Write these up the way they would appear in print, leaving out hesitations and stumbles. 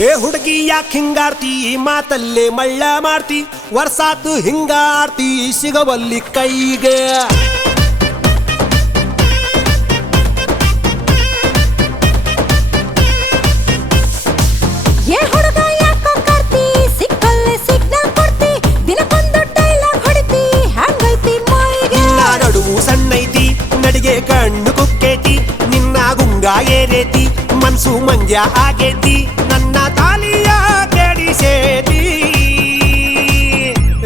ಏ ಹುಡುಗಿ ಯಾಕೆ ಹಿಂಗಾರ್ತಿ ಮಾತಲ್ಲೇ ಮಳ್ಳ ಮಾಡ್ತಿ ವರ್ಷಾತು ಹಿಂಗಾರ್ತಿ ಸಿಗವಲ್ಲಿ ಕೈಗೆ ಏ ಹುಡುಗ ಯಾಕೋ ಕಾರ್ತಿ ಸಿಕ್ಕಲ್ಲೇ ಸಿಗ್ನಲ್ ಕೊಡ್ತಿ ದಿನಕ್ಕೊಂದು ಡೈಲಾಗ್ ಹೊಡಿತಿ ಹ್ಯಾಂಗೈತಿ ಮೈಗೆ ನಡುವು ಸಣ್ಣೈತಿ ನಡಿಗೆ ಕಣ್ಣು ಕುಕ್ಕೇತಿ ನಿನ್ನ ಗುಂಗ ಏರೇತಿ ಮನ್ಸು ಮಂಗ್ಯ ಆಗೇತಿ ನನ್ನ ತಾಲಿಯ ಕೆಡಿಸೇತಿ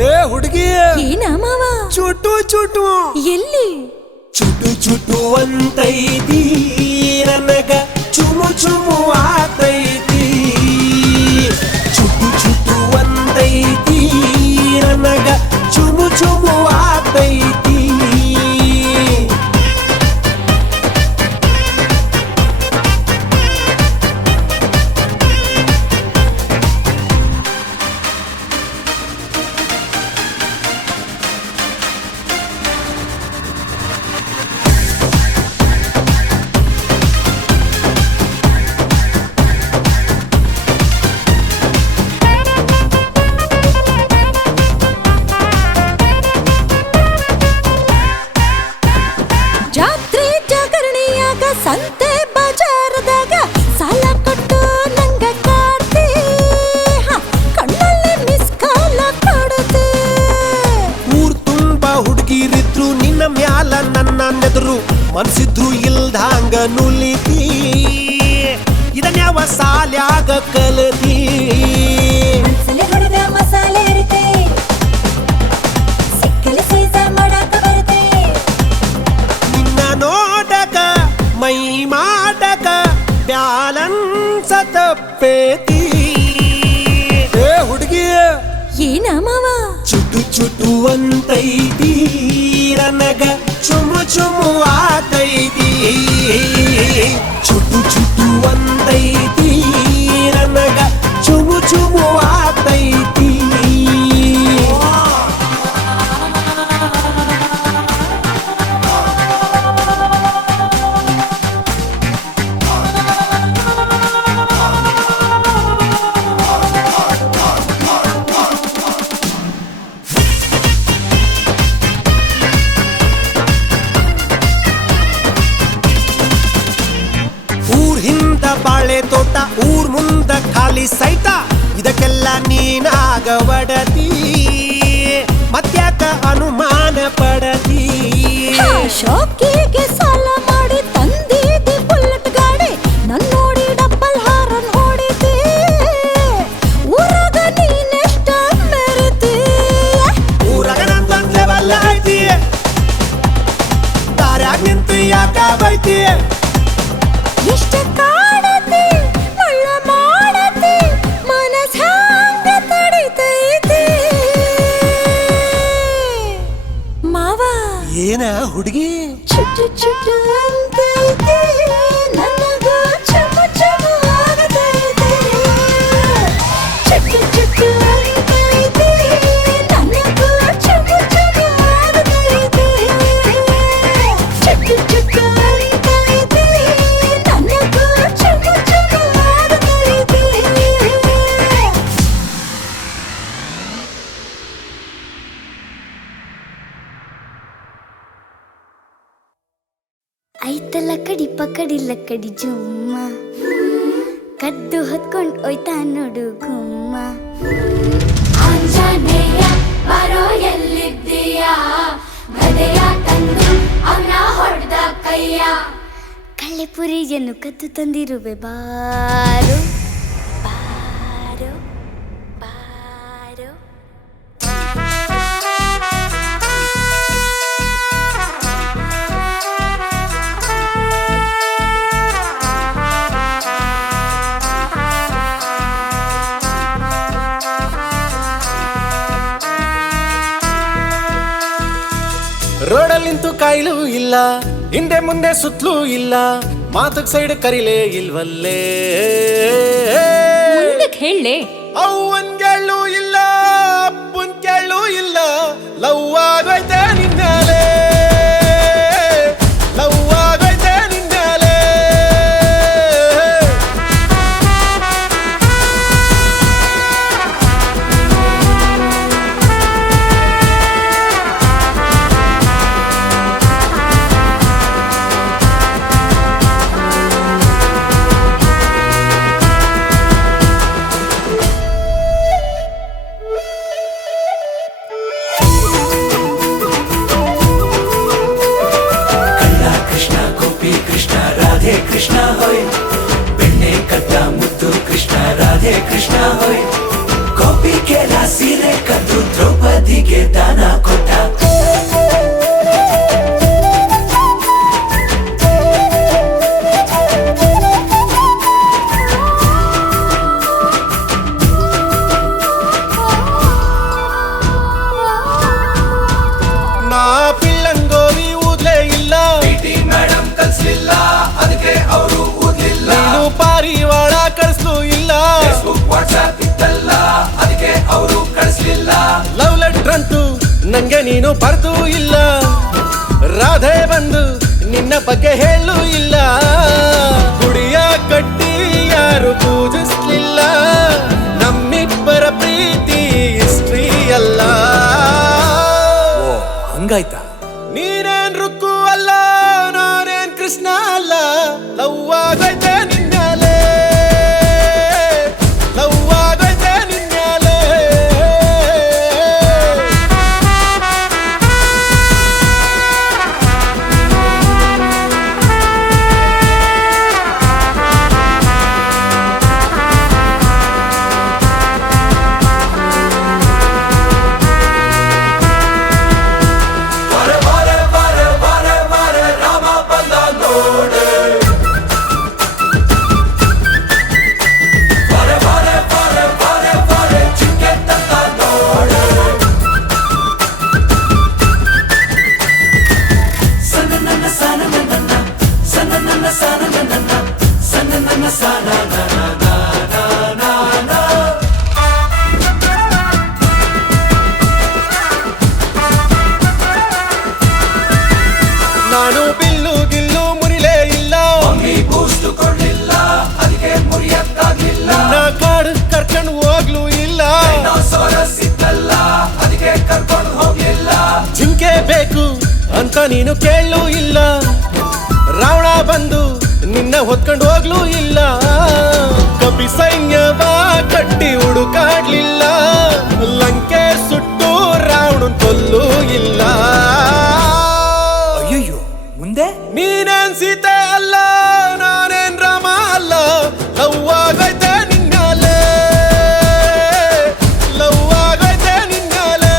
ಏ ಹುಡುಗಿ ಏನ ಮಾವ ಚುಟು ಚುಟು ಎಲ್ಲಿ ಚುಟು ಚುಟು ಅಂತೈತಿ ನನಗ ಚುಮು ಚುಮು ಆತೈತಿ ಚುಟು ಚುಟು ಅಂತೈತಿ ನನಗ ಚುಮು ಚುಮು ಆತೈತಿ ಜಾತ್ರೆ ಜಾಗರಣೆಯಾಗ ಸಂತೆ ಬಜಾರದಾಗ ಸಾಲ ಕೊಟ್ಟು ನಂಗ ಕಾಡ್ತಿ ಕಣ್ಣಲ್ಲಿ ಮಿಸ್ ಕಾಲ ಕೊಡುತ್ತೆ ಊರ್ ತುಂಬಾ ಹುಡುಗಿರಿದ್ರು ನಿನ್ನ ಮ್ಯಾಲ ನನ್ನ ನೆದರು ಮನ್ಸಿದ್ರು ಇಲ್ದಂಗ ನುಲಿತಿ ಇದನ್ಯಾವ ಸಾಲ್ಯಾಗ ಕಲತಿ ಮನ್ಸಲ್ಲಿ ಹುಡುಗ ಮಸಾಲೆ ಅರಿತೆ ಸಿಕ್ಕಲಿ ಸೈಜ ಮಾಡಾಕ ಬರುತ್ತೆ ನಿನ್ನ ನೋಟಕ ಮೈ ಮಾಡಕ ಬ್ಯಾಲನ್ಸ ತಪ್ಪೇತಿ ಏ ಹುಡುಗಿ ಏನ ಮಾವ ಚುಟು ಚುಟು ಅಂತೈತಿ ನನಗ ಚುಮು ಚುಮು ಆತೈತಿ ಚುಟು ಚುಟು ಅಂತೈತಿ ನನಗ ಚುಮು ಚುಮು ಆತೈತಿ ಊರ್ ಹಿಂದ ಬಾಳೆ ತೋಟ ಊರ್ ಮುಂದ ಖಾಲಿ ಸೈಟ ಇದಕ್ಕೆಲ್ಲ ನೀನಾಗ ಒಡತಿ ಮತ್ಯಾಕ ಅನುಮಾನ ಪಡತಿ ಶೋಕಿಗೆ ಸಾಲ ಮಾಡಿ ತಂದಿದ್ದಿ ಬುಲೆಟ್ ಗಾಡಿ ನನ್ ನೋಡಿ ಡಬ್ಬಲ್ ಹಾರನ್ ಹೊಡಿತಿ ಊರಾಗ ನೀನೆಷ್ಟ ಮೆರಿತಿ ಊರಾಗ ನಂದೊಂದ್ ಲೆವೆಲ್ ಐತಿ ದಾರ್ಯಾಗ ನಿಂತು ಯಾಕ ಬೈತಿ ಎಷ್ಟ ಕಾಡತಿ ಮಳ್ಳ ಮಾಡತಿ ಮನಸ್ ಹ್ಯಾಂಗ ತಡಿತೈತಿ ಮಾವ ಏನ ಹುಡುಗಿ ಚುಟ್ಟು ಚುಟ್ಟು ಅಂತೈತಿ ನನಗ ಚುಮು ಚುಮು ಆಗತೈತಿ ಚುಟ್ಟು ಚುಟ್ಟು ಅಂತೈತಿ ನನಗ ಚುಮು ಚುಮು ಆಗತೈತಿ ಚುಟ್ಟು ಚುಟ್ಟು ಅಂತೈತಿ ನನಗ ಚುಮು ಚುಮು ಆಗತೈತಿ ಐತಲ್ಲ ಕಡಿ ಪಕಡಿ ಲಕ್ಕಡಿ ಜುಮ್ಮ ಕದ್ದು ಹೊತ್ಕೊಂಡ್ ಒಯ್ತಾ ನೋಡು ಗುಮ್ಮ ಆಂಜನೇಯ ಬರೋ ಎಲ್ಲಿದ್ದೀಯಾ ಗದೆಯ ತಂದು ಅವನ ಹೊಡೆದ ಕೈಯ ಕಳ್ಳೆ ಪುರಿಯನ್ನು ಕದ್ದು ತಂದಿರುವೆ ಬಾರು ಬಾರು ಬಾರು ರೋಡಲ್ಲಿಂತೂ ಕಾಯಿಲು ಇಲ್ಲ ಹಿಂದೆ ಮುಂದೆ ಸುತ್ತಲೂ ಇಲ್ಲ ಮಾತಕ್ ಸೈಡ್ ಕರಿಲೇ ಇಲ್ವಲ್ಲೇ ಮುಂದಕ್ಕೆ ಹೇಳಲೆ ಅವ್ವನ್ ಕೇಳು ಇಲ್ಲ ಅಪ್ಪನ್ ಕೇಳು ಇಲ್ಲ ಲವ್ ಆಗೈತೆ ನಿನ್ನಲೆ ಲವ್ ಆಗೈತೆ ನಿನ್ನಲೆ ಪ್ರೀತಿಗೆ ದಾನ ಕೊಟ್ಟ. ನಾ ಪಿಳ್ಳಂಗೋವಿ ಊದ್ಲೇ ಇಲ್ಲ, ಮೇಡಮ್ ಕಲ್ಸ್ಲಿಲ್ಲ, ಅದಕ್ಕೆ ಅವರು ಓದ್ಲಿಲ್ಲ. ನೀನು ಪಾರಿವಾಳ ಕಳಿಸ್ಲೂ ಇಲ್ಲ, ಫೇಸ್ಬುಕ್ ವಾಟ್ಸ್ಆಪ್ ಇತ್ತಲ್ಲ, ಅದಕ್ಕೆ ಅವರು ಕಳಿಸ್ಲಿಲ್ಲ. ಲವ್ ಲೆಟರ್ ಅಂತೂ ನಂಗೆ ನೀನು ಬರ್ದೂ ಇಲ್ಲ, ರಾಧೆ ಬಂದು ನಿನ್ನ ಬಗ್ಗೆ ಹೇಳೂ ಇಲ್ಲ. ಗುಡಿಯ ಕಟ್ಟಿ ಯಾರು ಪೂಜಿಸ್ಲಿಲ್ಲ, ನಮ್ಮಿಬ್ಬರ ಪ್ರೀತಿ ಹಿಸ್ಟ್ರಿ ಅಲ್ಲ. ಹಂಗಾಯ್ತಾ? ನೀನೇನ್ ರುಕ್ಕು ಅಲ್ಲ, ನಾನೇನ್ ಕೃಷ್ಣ ಅಲ್ಲ. ಲವ್ ಆಗೈತೆ ನಿನ್ಮೇಲೆ, ಲವ್ ಆಗೈತೆ ನಿನ್ಮೇಲೆ. ಬಾರೆ ಬಾರೆ ಬಾರೆ ಬಾರೆ ಬಾರೆ ರಾಮ ಬಂದ ನೋಡೆ. ಬಾರೆ ಬಾರೆ ಬಾರೆ ಬಾರೆ ಬಾರೆ ಚಿಕ್ಕೆ ತಂದ ನೋಡೆ. ಸನ ನನ್ನ ಸನ ನನ್ನ ಸನ ನನ್ನ ಸನ ನನ್ನ ಸನ ನನ್ನ ಸನ ನನ್ನ. ನಾನು ಬಿಲ್ಲು ಗಿಲ್ಲು ಮುರಿಲೇ ಇಲ್ಲ, ಮಮ್ಮಿ ಬೂಸ್ಟ್ ಕೊಡ್ಲಿಲ್ಲ, ಅದಕ್ಕೆ ಮುರಿಯಕ್ಕಾಗ್ಲಿಲ್ಲ. ನಾ ಕಾಡು ಕರ್ಕೊಂಡು ಹೋಗ್ಲೂ ಇಲ್ಲ, ಡೈನೋಸಾರಸ್ ಇತ್ತಲ್ಲ, ಅದಕ್ಕೆ ಕರ್ಕೊಂಡು ಹೋಗ್ಲಿಲ್ಲ. ಜಿಂಕೆ ಬೇಕು ಅಂತ ನೀನು ಕೇಳಲೂ ಇಲ್ಲ, ರಾವಣ ಬಂದು ನಿನ್ನ ಹೊತ್ಕೊಂಡು ಹೋಗ್ಲೂ ಇಲ್ಲ. ಕಪಿ ಸೈನ್ಯವ ಕಟ್ಟಿ ಹುಡುಕಾಡ್ಲಿಲ್ಲ, ಲಂಕೆ ಸುಟ್ಟು ರಾವಣನ್ ಕೊಲ್ಲೂ ಇಲ್ಲ. ಅಯ್ಯಯ್ಯೋ, ಮುಂದೆ ನೀನೇನ್ ಸೀತೆ ಅಲ್ಲ, ನಾನೇನ್ ರಾಮ ಅಲ್ಲ. ಲವ್ ಆಗೈತೆ ನಿನ್ಮೇಲೆ, ಲವ್ ಆಗೈತೆ ನಿನ್ಮೇಲೆ.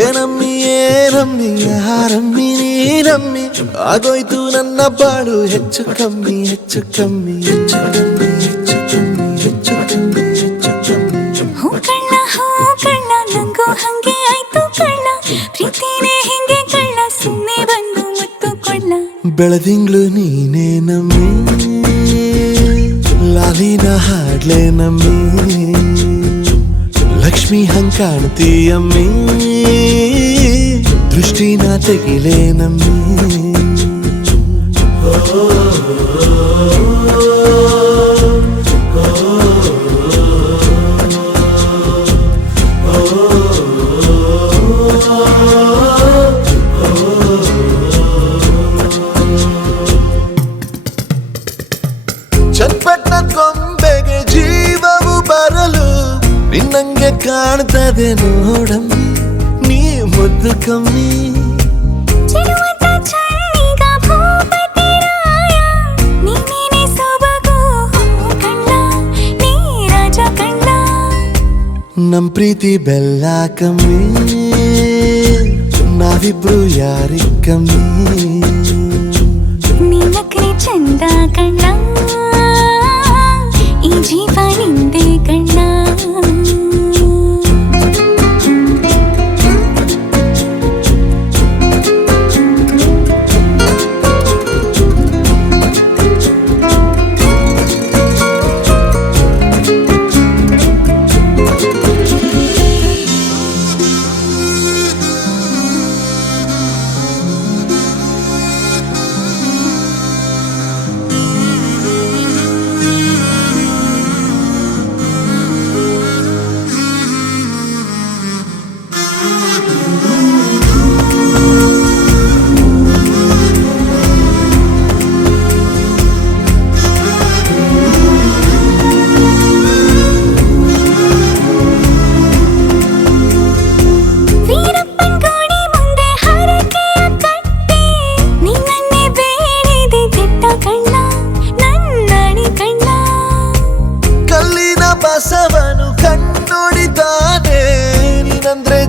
ಏನಮ್ಮಿ ಏನಮ್ಮಿ ಯಾರಮ್ಮಿ ನೀನಮ್ಮಿ, ಆಗೋಯ್ತು ನನ್ನ ಬಾಳು ಹೆಚ್ಚು ಕಮ್ಮಿ ಹೆಚ್ಚು ಕಮ್ಮಿ ಹೆಚ್ಚು ಕಮ್ಮಿ ಹೆಚ್ಚು ಕಮ್ಮಿ ಹೆಚ್ಚು ಕಮ್ಮಿ ಹೆಚ್ಚು ಕಮ್ಮಿ. ಹೂ ಕಳ್ಳ ನಂಗೂ ಹಂಗೆ ಆಯ್ತು ಕಳ್ಳ, ಪ್ರೀತಿನೇ ಹಿಂಗೆ ಕಳ್ಳ, ಸುಮ್ಮನೆ ಬಂದು ಮುತ್ತು ಕೊಳ್ಳ. ಬೆಳದಿಂಗ್ಳು ನೀನೇ ನಮ್ಮಿ, ಲಾಲಿನ ಹಾಡ್ಲೆ ನಮ್ಮಿ, ಲಕ್ಷ್ಮಿ ಹಂಗ್ ಕಾಣ್ತೀಯಮ್ಮಿ, ದೃಷ್ಟಿನ ತೆಗಿಲೆ ನಮ್ಮಿ. ಚಟ್ಪಟ್ನ ಗೊಂಬೆಗೆ ಜೀವವು ಬರಲು ನಿನ್ನಂಗೆ ಕಾಣ್ತದೆ ನೋಡಮ್ಮಿ, ನೀ ಮುದ್ದು ಕಮ್ಮಿ. ಚೆಲುವಂತ ಚಳ್ಳಿಗ ಭೂಪತಿ ರಾಯ, ನೀನೇನೆ ಸೊಬಗು ಕಣ್ಣ, ನೀ ರಾಜ ಕಣ್ಣ. ನಮ್ ಪ್ರೀತಿ ಬೆಲ್ಲ ಕಮ್ಮಿ, ನಾವಿಬ್ರು ಯಾರಿಗ್ ಕಮ್ಮಿ. ನೀನಕ್ರೆ ಚಂದ ಕಣ್ಣ, ಈ ಜೀವ ನಿಂದೆ ಕಣ್ಣ.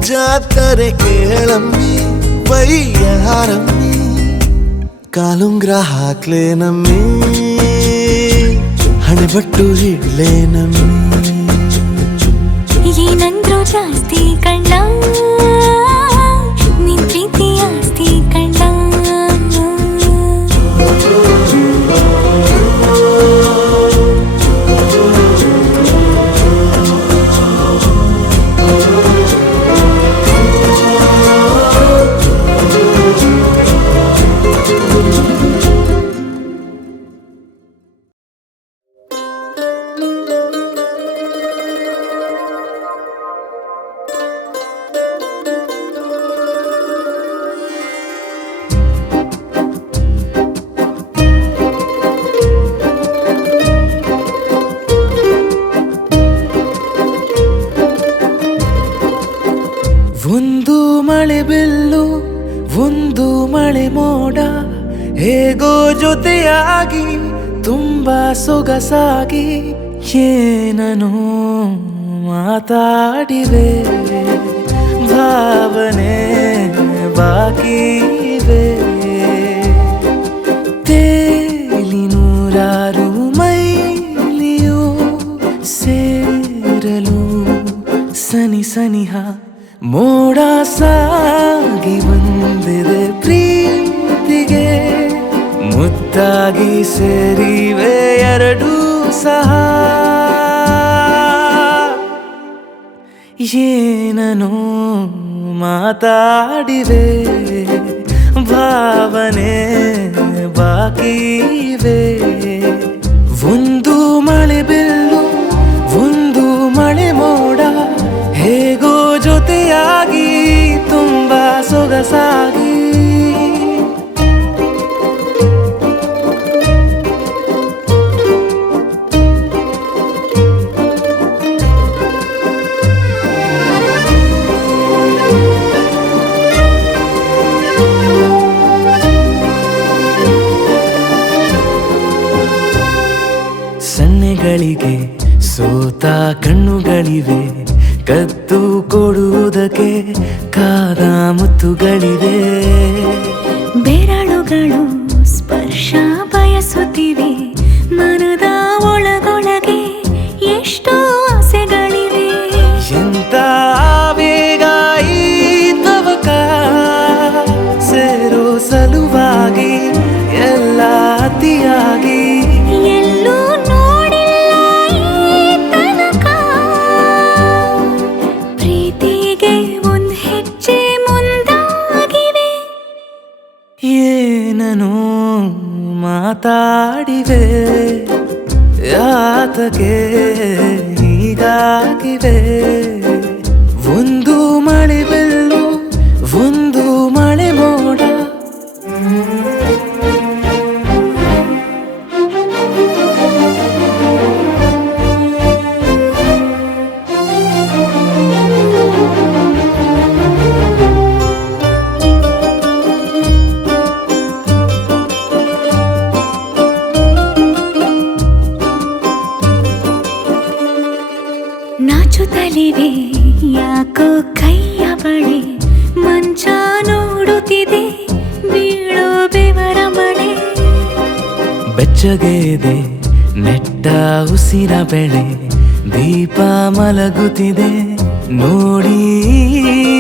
ಜಾತ್ರೆ ಕೇಳಮ್ಮಿ ವಯ್ಯಾರಮ್ಮಿ ಕಾಲುಂಗ್ರ ಹಾಕ್ಲೇನಮ್ಮಿ ಹಣೆಬಟ್ಟು ಇಡ್ಲೇನಮ್ಮಿ ಏನಂದ್ರು ಜಾಸ್ತಿ ಕಣ್ಣ ನಿನ್ ಪ್ರೀತಿ ಆಸ್ತಿ ಕಣ್ಣ ಒಂದು ಮಳೆ ಬಿಲ್ಲು ಒಂದು ಮಳೆ ಮೋಡ ಹೇಗೋ ಜೊತೆಯಾಗಿ ತುಂಬಾ ಸೊಗಸಾಗಿ ಏನನು ಮಾತಾಡಿವೆ ಭಾವನೆ ಬಾಕಿವೆ ತೇಲಿ ನೂರಾರು ಮೈಲಿಯು ಸೇರಲು ಸನಿ ಸನಿಹ ಮೋಡ ಸಾಗಿ ಬಂದಿದೆ ಪ್ರೀತಿಗೆ ಮುದ್ದಾಗಿ ಸೇರಿವೆ ಎರಡೂ ಸಹ ಏನನು ಮಾತಾಡಿವೆ ಭಾವನೆ ಬಾಕಿವೆ ಒಂದು ಮಳೆ ಬಿಲ್ಲು ಒಂದು ಮಳೆ ಮೋಡ ಹೇಗೋ ಜೊತೆಯಾಗಿ ತುಂಬಾ ಸೊಗಸಾಗಿ ಸನ್ನೆಗಳಿಗೆ ಸೋತ ಕಣ್ಣುಗಳಿವೆ ಕದ್ದು ಕೊಡುವುದಕ್ಕೆ ಕಾದ ಮುತ್ತುಗಳಿವೆ ಬೆರಳುಗಳು ಸ್ಪರ್ಶ ಬಯಸುತ್ತಿವೆ ಮನದ ಒಳಗೊಳಗೆ ಎಷ್ಟೋ ಆಸೆಗಳಿವೆ ಎಂತ ಬೇಗ ಈ ತವಕ ಸೇರೋ ಸಲುವಾಗಿ ಎಲ್ಲ ಅತಿಯಾಗಿ ಎಲ್ಲೂ ನೋಡಿಲ್ಲ ಈ ತನಕ ಪ್ರೀತಿಗೆ ಒಂದ್ ಹೆಜ್ಜೆ ಮುಂದಾಗಿವೆ ಏನನು ಮಾತಾಡಿವೆ ಯಾತಕ್ಕೆ ಹೀಗಾಗಿವೆ ಒಂದು ಮಳೆ ಬೆಲ್ಲು ಒಂದು ಮಳೆ ಮೋಡ ನಾಚುತ್ತಲಿವೆ ಯಾಕೋ ಕೈಯ ಬಳೆ ಮಂಚ ನೋಡುತ್ತಿದೆ ಬೀಳೋ ಬೆವರ ಮಳೆ ಬೆಚ್ಚಗೆದೆ ನೆಟ್ಟ ಉಸಿರ ಬೆಳೆ ದೀಪ ಮಲಗುತ್ತಿದೆ ನೋಡಿ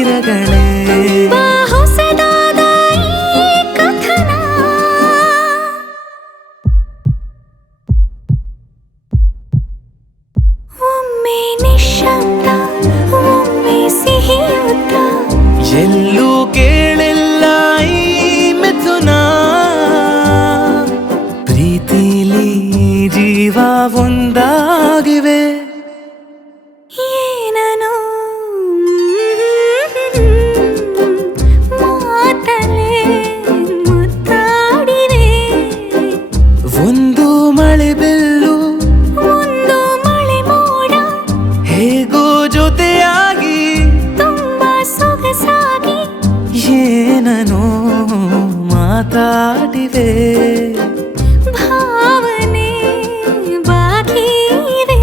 ರಗಳೆ ಬಾ ಹೊಸದಾದ ಈ ಕಥನ ಒಮ್ಮೆ ನಿಶ್ಶಬ್ದ ಒಮ್ಮೆ ಸಿಹಿಯುತ್ತ ಎಲ್ಲೂ ಕೇಳಿಲ್ಲ ಈ ಮಿಥುನ ಪ್ರೀತಿಲಿ ಜೀವ ಒಂದಾಗಿವೆ ಏನನು ಮಾತಲೆ ಮುತ್ತಾಡಿವೆ ಒಂದು ಮಳೆ ಬಿಲ್ಲು ಒಂದು ಮಳೆ ಮೋಡ ಹೇಗೋ ಜೊತೆಯಾಗಿ ತುಂಬಾ ಸೊಗಸಾಗಿ ಏನನು ಮಾತಾಡಿವೆ ಭಾವನೆ ಬಾಕಿವೆ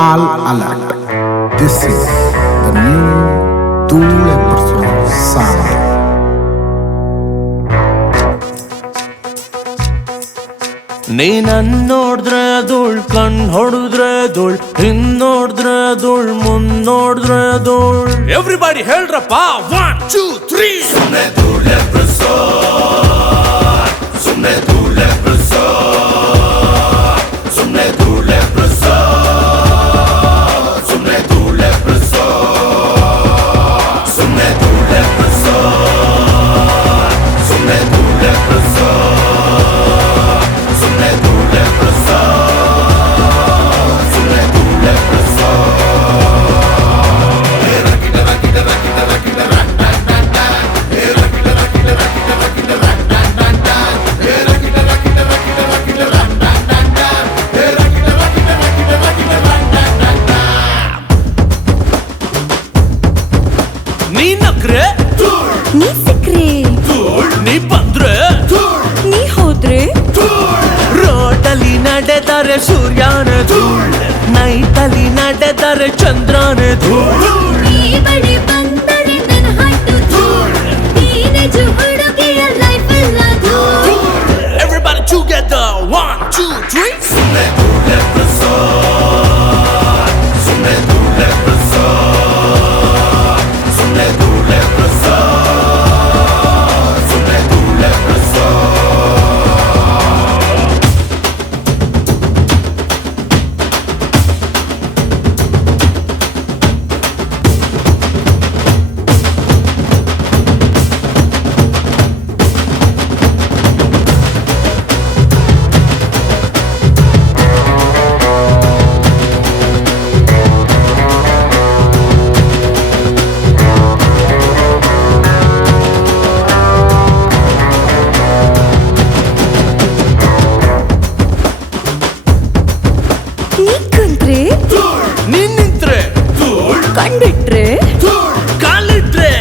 All alert. This is the new Tool episode sound. ನೀನನ್ ನೋಡಿದ್ರೆ ಧೂಳ್ ಕಣ್ ಹೊಡೆದ್ರೆ ಧೂಳ್ ಹಿಂದ್ ನೋಡಿದ್ರೆ ಧೂಳ್ ಮುಂದ್ ನೋಡಿದ್ರೆ ಧೂಳ್ ಎವ್ರಿಬಡಿ ಹೇಳ್ರಪ್ಪ 1 2 3 ಸುಮ್ನೆ ಧೂಳ್ ಎಬ್ರಿಸೋರ್ ಸುಮ್ನೆ ಧೂಳ್ ಎಬ್ರಿಸೋರ್ ಸುಮ್ನೆ ಧೂಳ್ ಎಬ್ರಿಸೋರ್ ಸುಮ್ನೆ ಧೂಳ್ ಎಬ್ರಿಸೋರ್ ಸುಮ್ನೆ ಧೂಳ್ ಎಬ್ರಿಸೋರ್ ಸುಮ್ನೆ ಧೂಳ್ ಎಬ್ರಿಸೋರ್ ನೀ ನಕ್ರೆ ನೀ ಸಿಕ್ರೆ ನೀ ಬಂದ್ರೆ ನೀ ಹೋದ್ರೆ ರೋಡಲ್ಲಿ ನಡೆದರೆ ಸೂರ್ಯನ ಧೂಳ್ ನೈಟಲ್ಲಿ ನಡೆದರೆ ಚಂದ್ರನ ಧೂಳ್ ನೀ ಬಳಿ ಬಂದರೆ ನನ್ನ ಹಾಟು ಧೂಳ್ ನೀನೆ ಹುಡುಗಿಯ ಲೈಫ್ ಎಲ್ಲ ಧೂಳ್ Everybody together 1 2 3 ಸುಮ್ನೆ ಧೂಳ್ ಎಬ್ರಿಸೋರ್ ಸುಮ್ನೆ ಧೂಳ್ ಎಬ್ರಿಸೋರ್ ಸುಮ್ನೆ ಧೂಳ್ ಎಬ್ರಿಸೋರ್ ಸುಮ್ನೆ ಧೂಳ್ ಎಬ್ರಿಸೋರ್ ನೀ ಕುಂತ್ರೆ ನೀನ್ ನಿಂತ್ರೆ ಕಂಡ್ಬಿಟ್ರೆ ಕಾಲಿಟ್ರೆ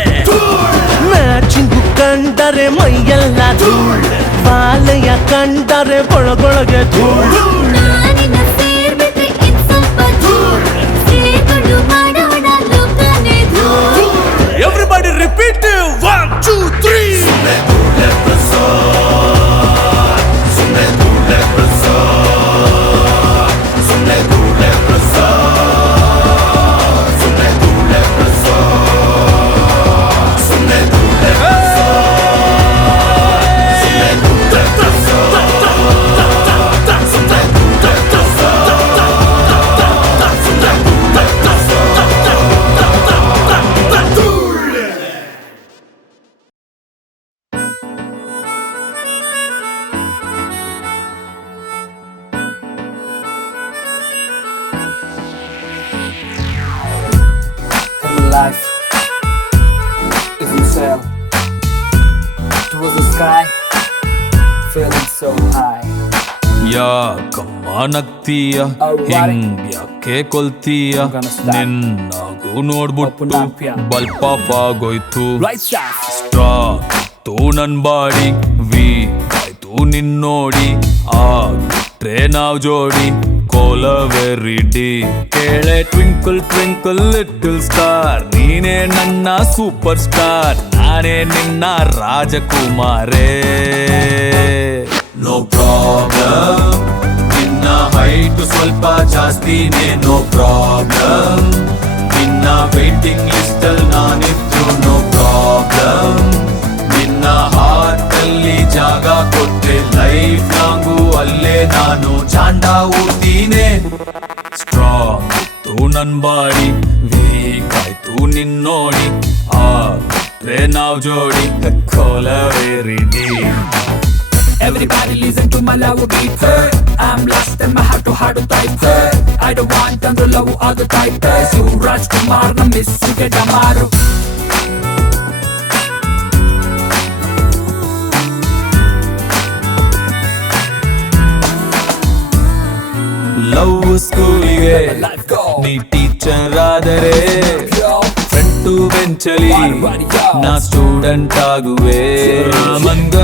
ಮ್ಯಾಚಿಂಗು ಕಂಡರೆ ಮೈಯೆಲ್ಲ ಧೂಳ್ ಬಾಲೆಯ ಕಂಡರೆ ಒಳಗೊಳಗೆ ಧೂಳ್ ನಾನಿನ್ನ ಸೇರ್ಬಿಟ್ರೆ ಇನ್ ಸ್ವಲ್ಪ ಧೂಳ್ ಸೇರ್ಕೊಂಡು ಮಾಡೋಣ ಲೋಕನೇ ಧೂಳ್ Everybody repeat it 1 2 3 ಸುಮ್ನೆ ಧೂಳ್ ಎಬ್ರಿಸೋರ್ ಸುಮ್ನೆ ಧೂಳ್ ಎಬ್ರಿಸೋರ್ ಸುಮ್ನೆ ಧೂಳ್ ಎಬ್ರಿಸೋರ್ ಸುಮ್ನೆ ಧೂಳ್ ಎಬ್ರಿಸೋರ್ ಸುಮ್ನೆ ಧೂಳ್ ಎಬ್ರಿಸೋರ್ ಸುಮ್ನೆ ಧೂಳ್ ಎಬ್ರಿಸೋರ್ ಸುಮ್ನೆ ಧೂಳ್ Life is a sail towards the sky, feeling so high. ಯಾಕಮ್ಮ ನಗ್ತೀಯ ಹಿಂಗ್ ಯಾಕೆ ಕೊಲ್ತೀಯ ನಿನ್ನಾಗೂ ನೋಡ್ಬಿಟ್ಟು ಬಲ್ಪ ಆಗೋಯ್ತು Right side, ಸ್ಟ್ರಾಂಗ್ ಇತ್ತು ನನ್ ಬಾಡಿ ವೀಕ್ ಆಯ್ತು ನಿನ್ನೋಡಿ ಆಗ್ಬಿಟ್ರೆ ನಾವ್ ಜೋಡಿ ಕೋಲವೆರಿಡಿ ಕೇಳೆ ಟ್ವಿಂಕಲ್ ಟ್ವಿಂಕಲ್ ಲಿಟಲ್ ಸ್ಟಾರ್ ನೀನೇ ನನ್ನ ಸೂಪರ್ ಸ್ಟಾರ್ ನಾನೇ ನಿನ್ನ ರಾಜಕುಮಾರೇ ನೋ ಪ್ರಾಬ್ಲಮ್ ನಿನ್ನ ಹೈಟ್ ಸ್ವಲ್ಪ ಜಾಸ್ತಿನೇ ನೋ ಪ್ರಾಬ್ಲಮ್ ನಿನ್ನ ವೇಟಿಂಗ್ ಲಿಸ್ಟ್ ಅಲ್ಲಿ ನಾನಿದ್ರು ನೋ ಪ್ರಾಬ್ಲಮ್ ನಿನ್ನ ಹಾರ್ಟ್ ಅಲ್ಲಿ ಜಾಗ ಕೊಟ್ರೆ ಲೈಫ್ ಲಾಂಗು ಅಲ್ಲೇ ನಾನು ಚಾಂಡ ಊಡ್ತೀನಿ ಸ್ಟ್ರಾಂಗ್ ಇತ್ತು ನನ್ ಬಾಡಿ ವೀಕ್ ಆಯ್ತು ನಿನ್ನೋಡಿ ಆಗ್ಬಿಟ್ರೆ ನಾವ್ ಜೋಡಿ ಕೋಲವೇರಿಡಿ everybody listen to my love beat. Hey, I'm lost and my heart to heart to type. Hey, I don't want them to love other type. Hey, you Rajkumar na miss you get amaru. Love ಸ್ಕೂಲಿಗೆ ನೀ teacher ಆದರೆ front ಬೆಂಚಲಿ ನಾ student ಆಗುವೆ ಮನ್ಗ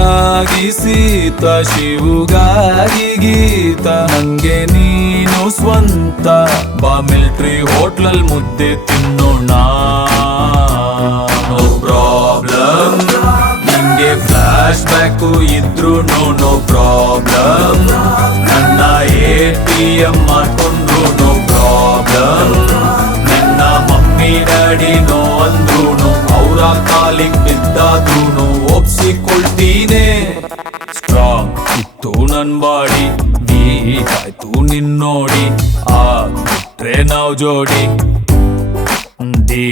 ಶಿವನಿಗಾಗಿ ಸೀತ ಶಿವುಗಾಗಿ ಗೀತ ನಂಗೆ ನೀನು ಸ್ವಂತ ಬಾ military ಹೋಟ್ಲಲ್ ಮುದ್ದೆ ತಿನ್ನೋಣ ನೋ ಪ್ರಾಬ್ಲಮ್ ನಿಂಗೆ ಫ್ಲಾಶ್ ಬ್ಯಾಕು ಇದ್ರು ನೋ ಪ್ರಾಬ್ಲಮ್ ನನ್ನ ATM ಮಾಡ್ಕೊಂಡ್ರು ನೋ ಪ್ರಾಬ್ಲಮ್ ನಿನ್ನ ಮಮ್ಮಿ ಡ್ಯಾಡಿ ನೋ ಅಂದ್ರೂನು ಅವರ ಕಾಲಿಗೆ ಬಿದ್ದಾದ್ರೂನು ಒಪ್ಸಿಕೊಳ್ತೀನಿ ಸ್ಟ್ರಾಂಗ್ ಇತ್ತು ನನ್ ಬಾಡಿ ವೀಕ್ ಆಯ್ತು ನಿನ್ನೋಡಿ ಆಗ್ಬಿಟ್ರೆ ನಾವ್ ಜೋಡಿ ಡಿ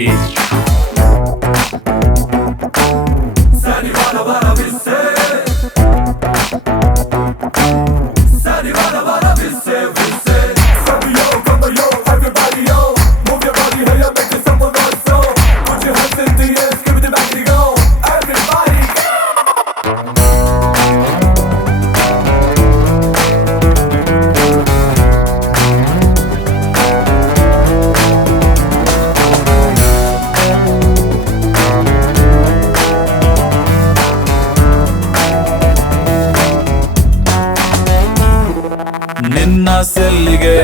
ನಿನ್ನ ಸೆಲ್ಗೆ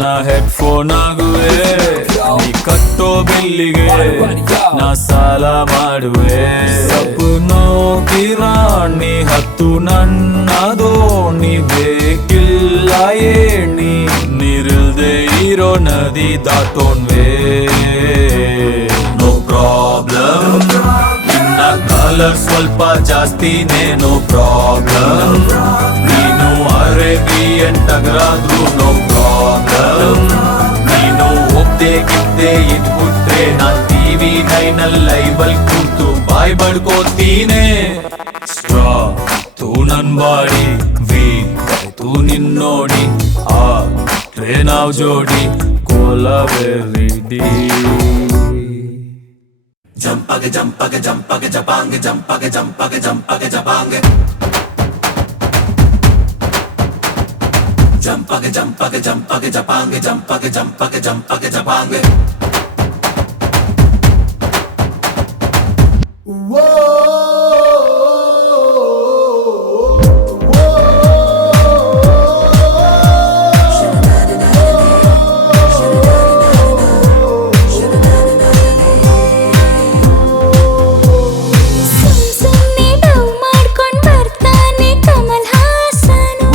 ನಾ ಹೆಡ್ಫೋನ್ ಆಗುವೆ ನೀ ಕಟ್ಟೋ ಬಿಲ್ಲಿಗೆ ನಾ ಸಾಲ ಮಾಡುವೆ ಸಪನೋ ಕಿರಾಣಿ ಹತ್ತು ನನ್ನ ದೋಣಿ ಬೇಕಿಲ್ಲ ಏಣಿ ನೀರಿಲ್ದೆ ಇರೋ ನದಿ ದಾಟೋನ್ವೆ ನೋ ಪ್ರಾಬ್ಲಮ್ ನಿನ್ನ ಕಲರ್ ಸ್ವಲ್ಪ ಜಾಸ್ತಿನೇ ನೋ ಪ್ರಾಬ್ಲಮ್ ನೀನು ಅರೇಬಿಯನ್ ಟಗರಾದ್ರು ನೋ ಪ್ರಾಬ್ಲಮ್ ನೀನು ಒಪ್ದೆ ಗಿದ್ದೆ ಇದ್ಬಿಟ್ರೆ ನಾನ್ TV 9 ಲೈವಲ್ ಕೂತು ಬಾಯ್ ಬಡ್ಕೋತೀನೆ ಸ್ಟ್ರಾಂಗ್ ನನ್ ಬಾಡಿ ವೀಕ್ ಆಯ್ತು ನಿನ್ನೋಡಿ ಆಗ್ಬಿಟ್ರೆ ನಾವ್ ಜೋಡಿ ಕೋಲವೆರಿಡಿ ಜಂಪಗೆ ಜಂಪಗೆ ಜಂಪಗೆ ಜಪಾಂಗೆ ಜಂಪಗೆ ಜಂಪಗೆ ಜಂಪಗೆ ಜಪಾಂಗೆ ಜಂಪಗೆ ಜಂಪಗೆ ಜಂಪಗೆ ಜಪಾಂಗೆ ಜಂಪಗೆ ಜಂಪಗೆ ಜಂಪಗೆ ಜಪಾಂಗೆ ಸುಮ್ನೆ ಡವ್ ಮಾಡ್ಕೊಂಡ್ ಬರ್ತಾನೆ ಕಮಲ್ ಹಾಸನು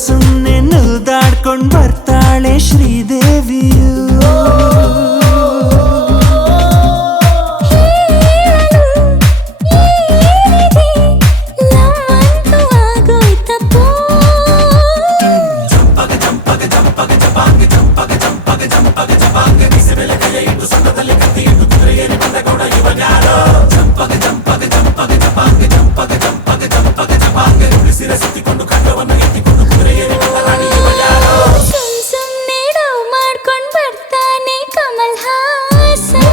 ಸುಮ್ನೆ ನಲ್ದಾಡ್ಕೊಂಡ್ ಬರ್ತಾಳೆ ಶ್ರೀದೇವಿಯು ನಮ್ಮಂತೂ ಆಗೋಯ್ತಪ್ಪೋ ಜಂಪಗೆ ಜಂಪಗೆ ಜಂಪಗೆ ಜಪಾಂಗೆ ಜಂಪಗೆ ಜಂಪಗೆ ಜಂಪಗೆ ಜಪಾಂಗೆ ಬಿಸಿ ಬೆಲೆ ಕೈಯ ಇಟ್ಟು ಸಂಘದಲ್ಲಿ ಕತ್ತಿ ಇಟ್ಟು ಕುದುರೆ ಏರಿ ಬಂದ ಗೌಡ ಇವನ್ಯಾರೋ ಜಂಪಗೆ ಜಂಪಗೆ ಜಂಪಗೆ ಜಪಾಂಗೆ ಜಂಪಗೆ ಜಂಪಗೆ ಜಂಪಗೆ ಜಪಾಂಗೆ ಉಳಿಸಿರೆ ಸುತ್ತಿಕೊಂಡು ಖಂಡವನ್ನು ಎತ್ತಿಕೊಂಡು ಕುದುರೆ ಏರಿ ಬಂದ ರಾಣಿ ಇವನ್ಯಾರೋ ಸುಮ್ನೆ ಡವ್ ಮಾಡ್ಕೊಂಡ್ ಬರ್ತಾನೆ ಕಮಲ್ ಹಾಸನು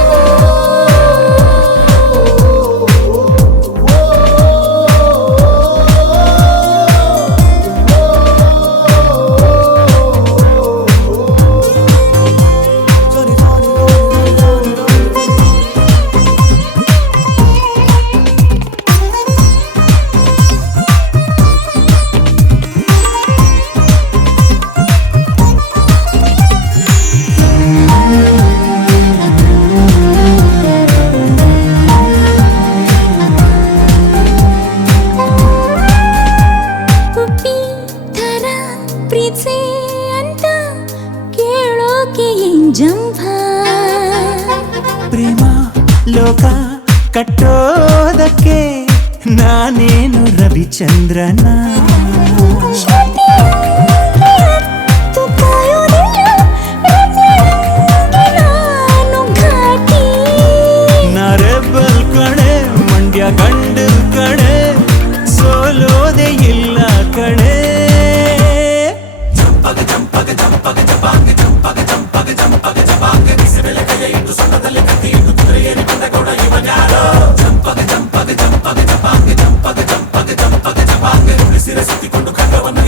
ಪುಪ್ಪಿ ಥರ ಪ್ರೀತ್ಸೆ ಅಂತ ಕೇಳೋಕೆ ಏನ್ ಜಂಭ ಪ್ರೇಮ ಲೋಕ ಕಟ್ಟೋದಕ್ಕೆ ನಾನೇನು ರವಿಚಂದ್ರನ ಶ್ರುತಿಯಂತೆ ಕಾಯೋದಿಲ್ಲ, ರತಿಯಂತೆ ನಾನು ಘಾಟಿ. ನರೆಬಲ್ ಕಣೆ ಮಂಡ್ಯ ಗಂಡು ಕಣೆ ಸೋಲೋದೆ ಇಲ್ಲ ಕಣೆ ಜಂಪಗೆ ಜಂಪಗೆ ಜಂಪಗೆ ಜಪಾಂಗೆ ಜಂಪಗೆ ಜಂಪಗೆ ಜಂಪಗೆ ಜಪಾಂಗೆ ಬಿಸಿ ಬೆಲೆ ಕೈಯ ಇಟ್ಟು ಸಂಘದಲ್ಲಿ ಕತ್ತಿ ಇಟ್ಟು ಕುದುರೆ ಏರಿ ಬಂದ ಗೌಡ ಇವನ್ಯಾರೋ ಜಂಪಗೆ ಜಂಪಗೆ ಜಂಪಗೆ ಜಪಾಂಗೆ ಜಂಪಗೆ ಜಂಪಗೆ ಜಂಪಗೆ ಜಪಾಂಗೆ ಉಳಿಸಿರೆ ಸುತ್ತಿಕೊಂಡು ಖಂಡವನ್ನು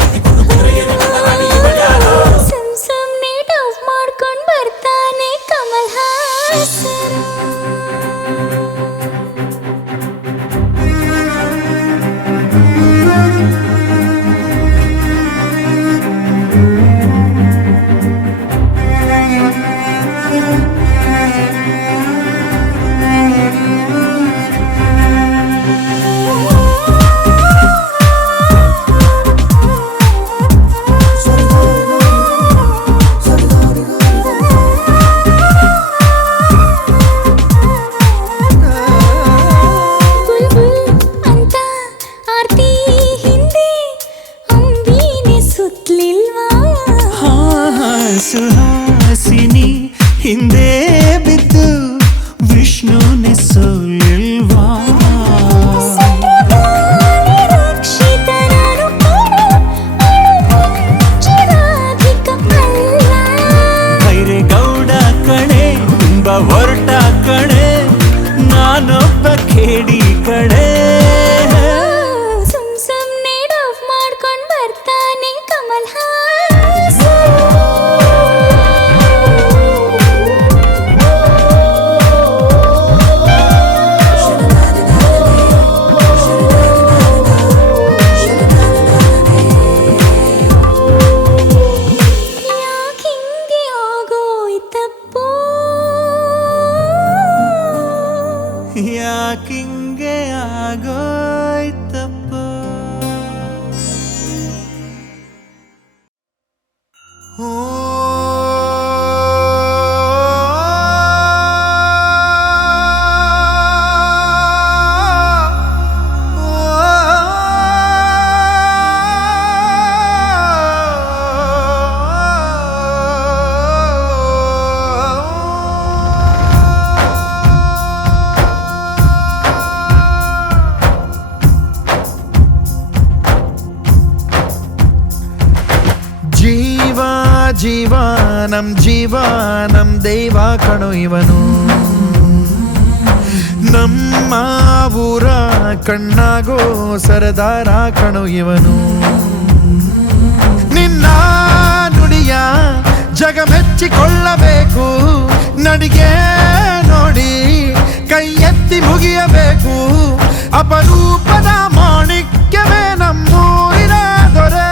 ನಾನೊಬ್ಬ ಕೇಡಿ ಕಡೆ ಸುಮ್ ಸುಮ್ನೆ ಡಫ್ ಮಾಡ್ಕೊಂಡ್ ಬರ್ತಾನೆ ಕಮಲ್ ಹಾಸನ್. ಯಾಕಿಂಗೆ ಆಗೋಯ್ತಪ್ಪೋ, ಯಾಕಿಂಗೆ ಆಗೋಯ್ತಪ್ಪ. ಓ ಜೀವ ನಮ್ ದೈವ ಕಣೋ ಇವನು, ನಮ್ಮ ಊರ ಕಣ್ಣಾಗೋ ಸರದಾರ ಕಣೋ ಇವನು. ನಿನ್ನ ನುಡಿಯ ಜಗ ಮೆಚ್ಚಿಕೊಳ್ಳಬೇಕು, ನಡಿಗೆ ನೋಡಿ ಕೈ ಎತ್ತಿ ಮುಗಿಯಬೇಕು. ಅಪರೂಪದ ಮಾಣಿಕ್ಯವೇ ನಮ್ಮೂರಿನ ದೊರೆ.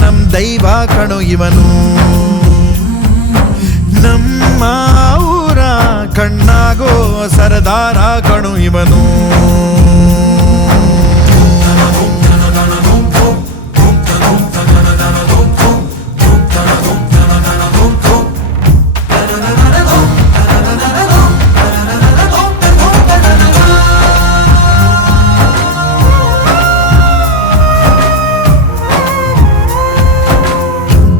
ನಮ್ ದೈವ ಕಣೋ ಇವನು, ನಮ್ಮ ಊರ ಕಣ್ಣಾಗೋ ಸರದಾರ ಕಣೋ ಇವನು.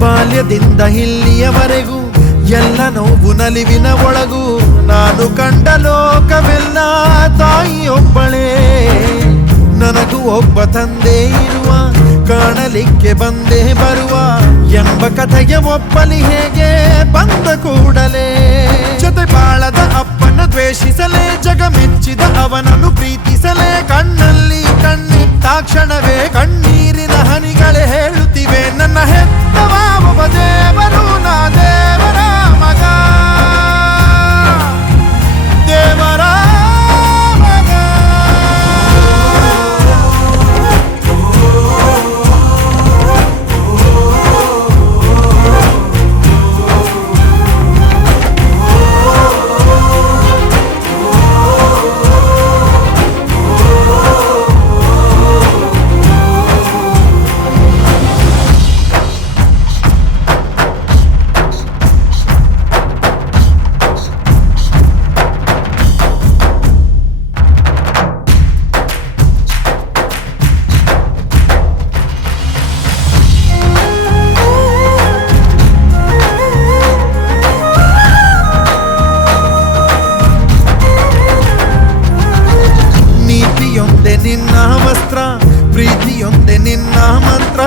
ಬಾಲ್ಯದಿಂದ ಇಲ್ಲಿಯವರೆಗೂ ಎಲ್ಲ ನೋವು ನಲಿವಿನ ಒಳಗೂ ನಾನು ಕಂಡ ಲೋಕವೆಲ್ಲ ತಾಯಿಯೊಬ್ಬಳೇ. ನನಗೂ ಒಬ್ಬ ತಂದೆ ಇರುವ, ಕಾಣಲಿಕ್ಕೆ ಬಂದೇ ಬರುವ ಎಂಬ ಕಥೆಗೆ ಒಪ್ಪಲಿ ಹೇಗೆ ಬಂದ ಕೂಡಲೇ. ಜೊತೆ ಬಾಳದ ಅಪ್ಪನ ದ್ವೇಷಿಸಲೇ, ಜಗ ಮೆಚ್ಚಿದ ಅವನನ್ನು ಪ್ರೀತಿಸಲೇ. ಕಣ್ಣಲ್ಲಿ ಕಣ್ಣಿಟ್ಟಾಕ್ಷಣವೇ ಕಣ್ಣೀರಿನ ಹನಿಗಳೇ ಹೇಳುತ್ತಿವೆ, ನನ್ನ ಹೆತ್ತವ ಒಬ್ಬ ದೇವರು, ನಾ ದೇವರ ಮಗ, ದೇವರ ಮಗ. ಪ್ರೀತಿಯೊಂದೆ ನಿನ್ನ ಮಂತ್ರ,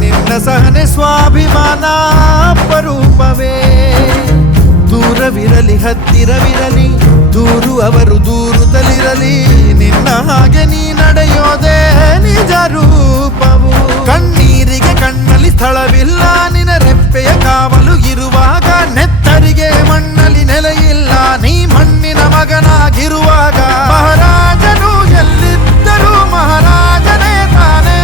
ನಿನ್ನ ಸಹನೆ ಸ್ವಾಭಿಮಾನ ಅಪರೂಪವೇ. ದೂರವಿರಲಿ ಹತ್ತಿರವಿರಲಿ, ದೂರು ಅವರು ದೂರುತ್ತಲಿರಲಿ, ನಿನ್ನ ಹಾಗೆ ನೀ ನಡೆಯೋದೇ ನಿಜ ರೂಪವು. ಕಣ್ಣೀರಿಗೆ ಕಣ್ಣಲ್ಲಿ ಸ್ಥಳವಿಲ್ಲ, ನಿನ್ನ ರೆಪ್ಪೆಯ ಕಾವಲು ಇರುವಾಗ. ನೆತ್ತರಿಗೆ ಮಣ್ಣಲ್ಲಿ ನೆಲೆಯಿಲ್ಲ, ನೀ ಮಣ್ಣಿನ ಮಗನಾಗಿರುವಾಗ. ಮಹಾರಾಜನು ಎಲ್ಲಿದ್ದರೂ ಮಹಾರಾಜನೇ ತಾನೇ.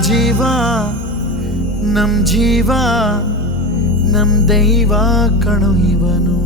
ಜೀವ ನಮ್ ಜೀವ ನಮ್ ದೈವ ಕಣು ಇವನು.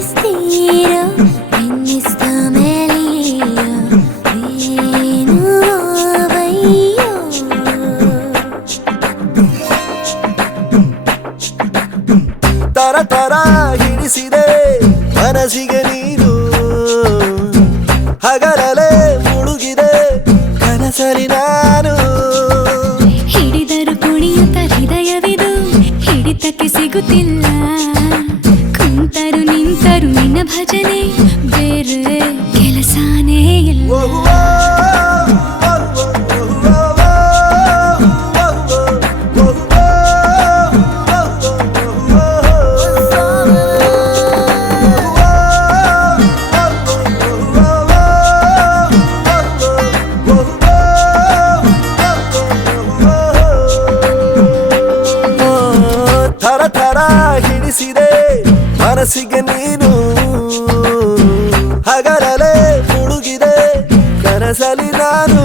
Stiro, in esta melía. ಹಗಲೇ ಮುಳುಗಿದೆ ಕನಸಲಿ ನಾನು ಹಿಡಿದರು ಕುಣಿಯುತ್ತ ಹೃದಯವಿದು ಹಿಡಿತಕ್ಕೆ ಸಿಗುತ್ತಿಲ್ಲ ಕುಂತರು ನಿಂತರು ನಿನ್ನ ಭಜನೆ ಬೇರೆ ಕೆಲಸನೇ ಇಲ್ಲ ಥರ ಥರ ಹಿಡಿಸಿದೆ ಮನಸ್ಸಿಗೆ ನೀನು ಹಗಲೇ ಮುಳುಗಿದೆ ಕನಸಲಿ ನಾನು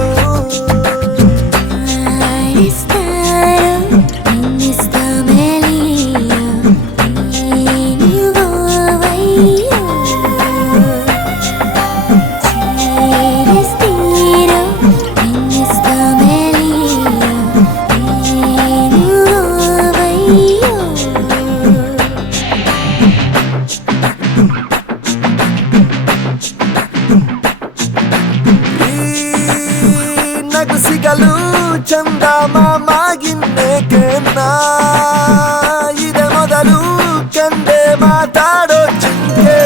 ನಗು ಸಿಗಲು ಚಂದ ಮಾಮಾಗಿನ್ನೇಕೆ ನಾ ಇದೆ ಮೊದಲು ಕಂಡೆ ಮಾತಾಡೋ ಚಿಂತೆ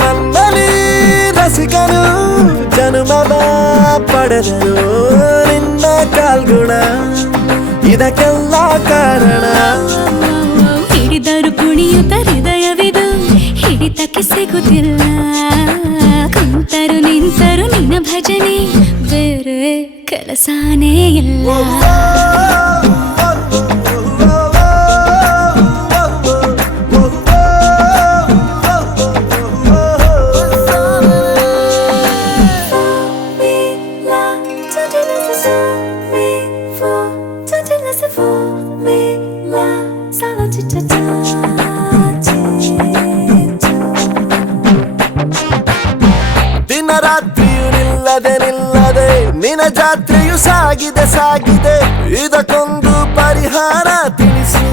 ನನ್ನಲ್ಲಿ ರಸಿಕನು ಜನ್ಮವ ಪಡೆದರು ನಿನ್ನ ಕಾಲ್ಗುಣ ಇದಕ್ಕೆಲ್ಲ ಕಾರಣ ಹಿಡಿದರು ಕುಣಿಯುತ್ತ ಹೃದಯವಿದು ಹಿಡಿತಕ್ಕೆ ಸಿಗುತ್ತಿಲ್ಲ ಕುಂತರು ನಿಂತರು ನಿನ್ನ ಭಜನೆ ಬೇರೆ ಕೆಲಸನೇ ಇಲ್ಲ ದಿನ ರಾತ್ರಿಯು ನಿಲ್ಲದೆ ನಿನ್ನ ಜಾತ್ರೆಯು ಸಾಗಿದೆ ಸಾಗಿದೆ ಇದಕ್ಕೊಂದು ಪರಿಹಾರ ತಿಳಿಸು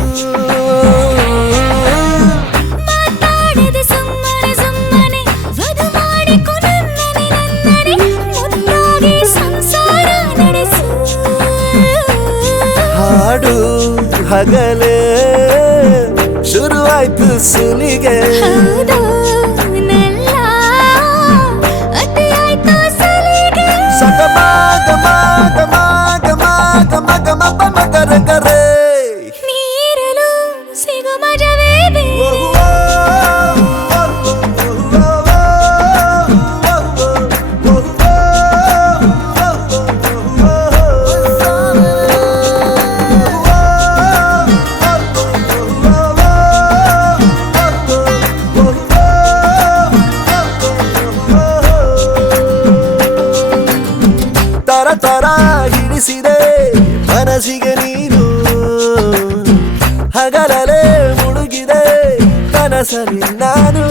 ಮಾತಾಡದೆ ಸುಮ್ಮನೆ ಸುಮ್ಮನೆ ವಧು ಮಾಡಿಕೊ ನನ್ನನೆ ಮುದ್ದಾಗಿ ಸಂಸಾರ ನಡೆಸು ಹಾಡು ಹಗಲೇ ಶುರುವಾಯ್ತು ಸುಲಿಗೆ ಹೌದು ನೆಲ್ಲ ಅತಿಯಾಯ್ತು ಸಲಿಗೆ ಸಗಮ ಗಮ ಗಮ ಗಮ ಗಮ ಗಮ ಪಮ ಗರ ಗರೆ ನೀರಲು ಸಿಗು ಮಜವೇ ಬೇರೆ ತರ ತರ ಹಿಡಿಸಿದೆ ಮನಸ್ಸಿಗೆ ನೀನು ಹಗಲೇ ಮುಳುಗಿದೆ ಕನಸಲಿ ನಾನು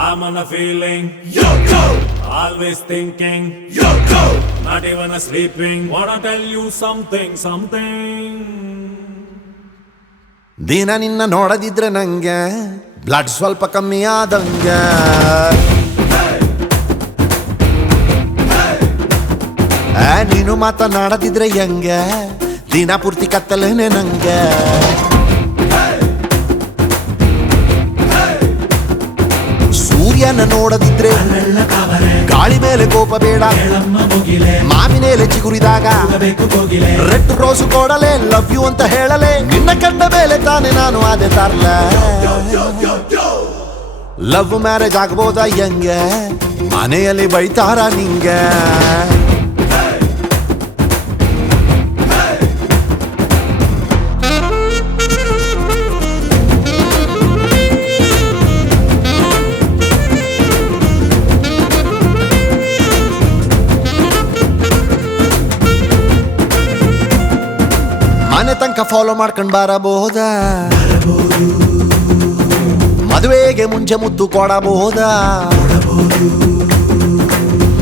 I'm on a feeling, always thinking, not even a sleeping. Wanna tell you something. ದಿನ ನಿನ್ನ ನೋಡದಿದ್ರೆ ನಂಗೆ ಬ್ಲಡ್ ಸ್ವಲ್ಪ ಕಮ್ಮಿ ಆದಂಗೆ ನೀನು ಮಾತನಾಡದಿದ್ರೆ ಹೆಂಗೆ ದಿನ ಪೂರ್ತಿ ಕತ್ತಲೇನೆ ನಂಗೆ ಸೂರ್ಯನ ನೋಡದಿದ್ರೆ ಗಾಳಿ ಮೇಲೆ ಕೋಪ ಬೇಡ ಮಾವಿನೇಲೆ ಚಿಗುರಿದಾಗ ರೆಡ್ ರೋಸು ಕೊಡಲೆ ಲವ್ ಯು ಅಂತ ಹೇಳಲೆ ನಿನ್ನ ಕಂಡ ಮೇಲೆ ತಾನೆ ನಾನು ಅದೇ ತರ್ಲ ಲವ್ ಮ್ಯಾರೇಜ್ ಆಗ್ಬೋದಾ ಹೆಂಗೆ ಮನೆಯಲ್ಲಿ ಬೈತಾರ ನಿಂಗೆ ಮನೆ ತನಕ ಫಾಲೋ ಮಾಡ್ಕೊಂಡ್ ಬರಬಹುದಾ ಮದುವೆಗೆ ಮುಂಚೆ ಮುದ್ದು ಕೊಡಬಹುದಾ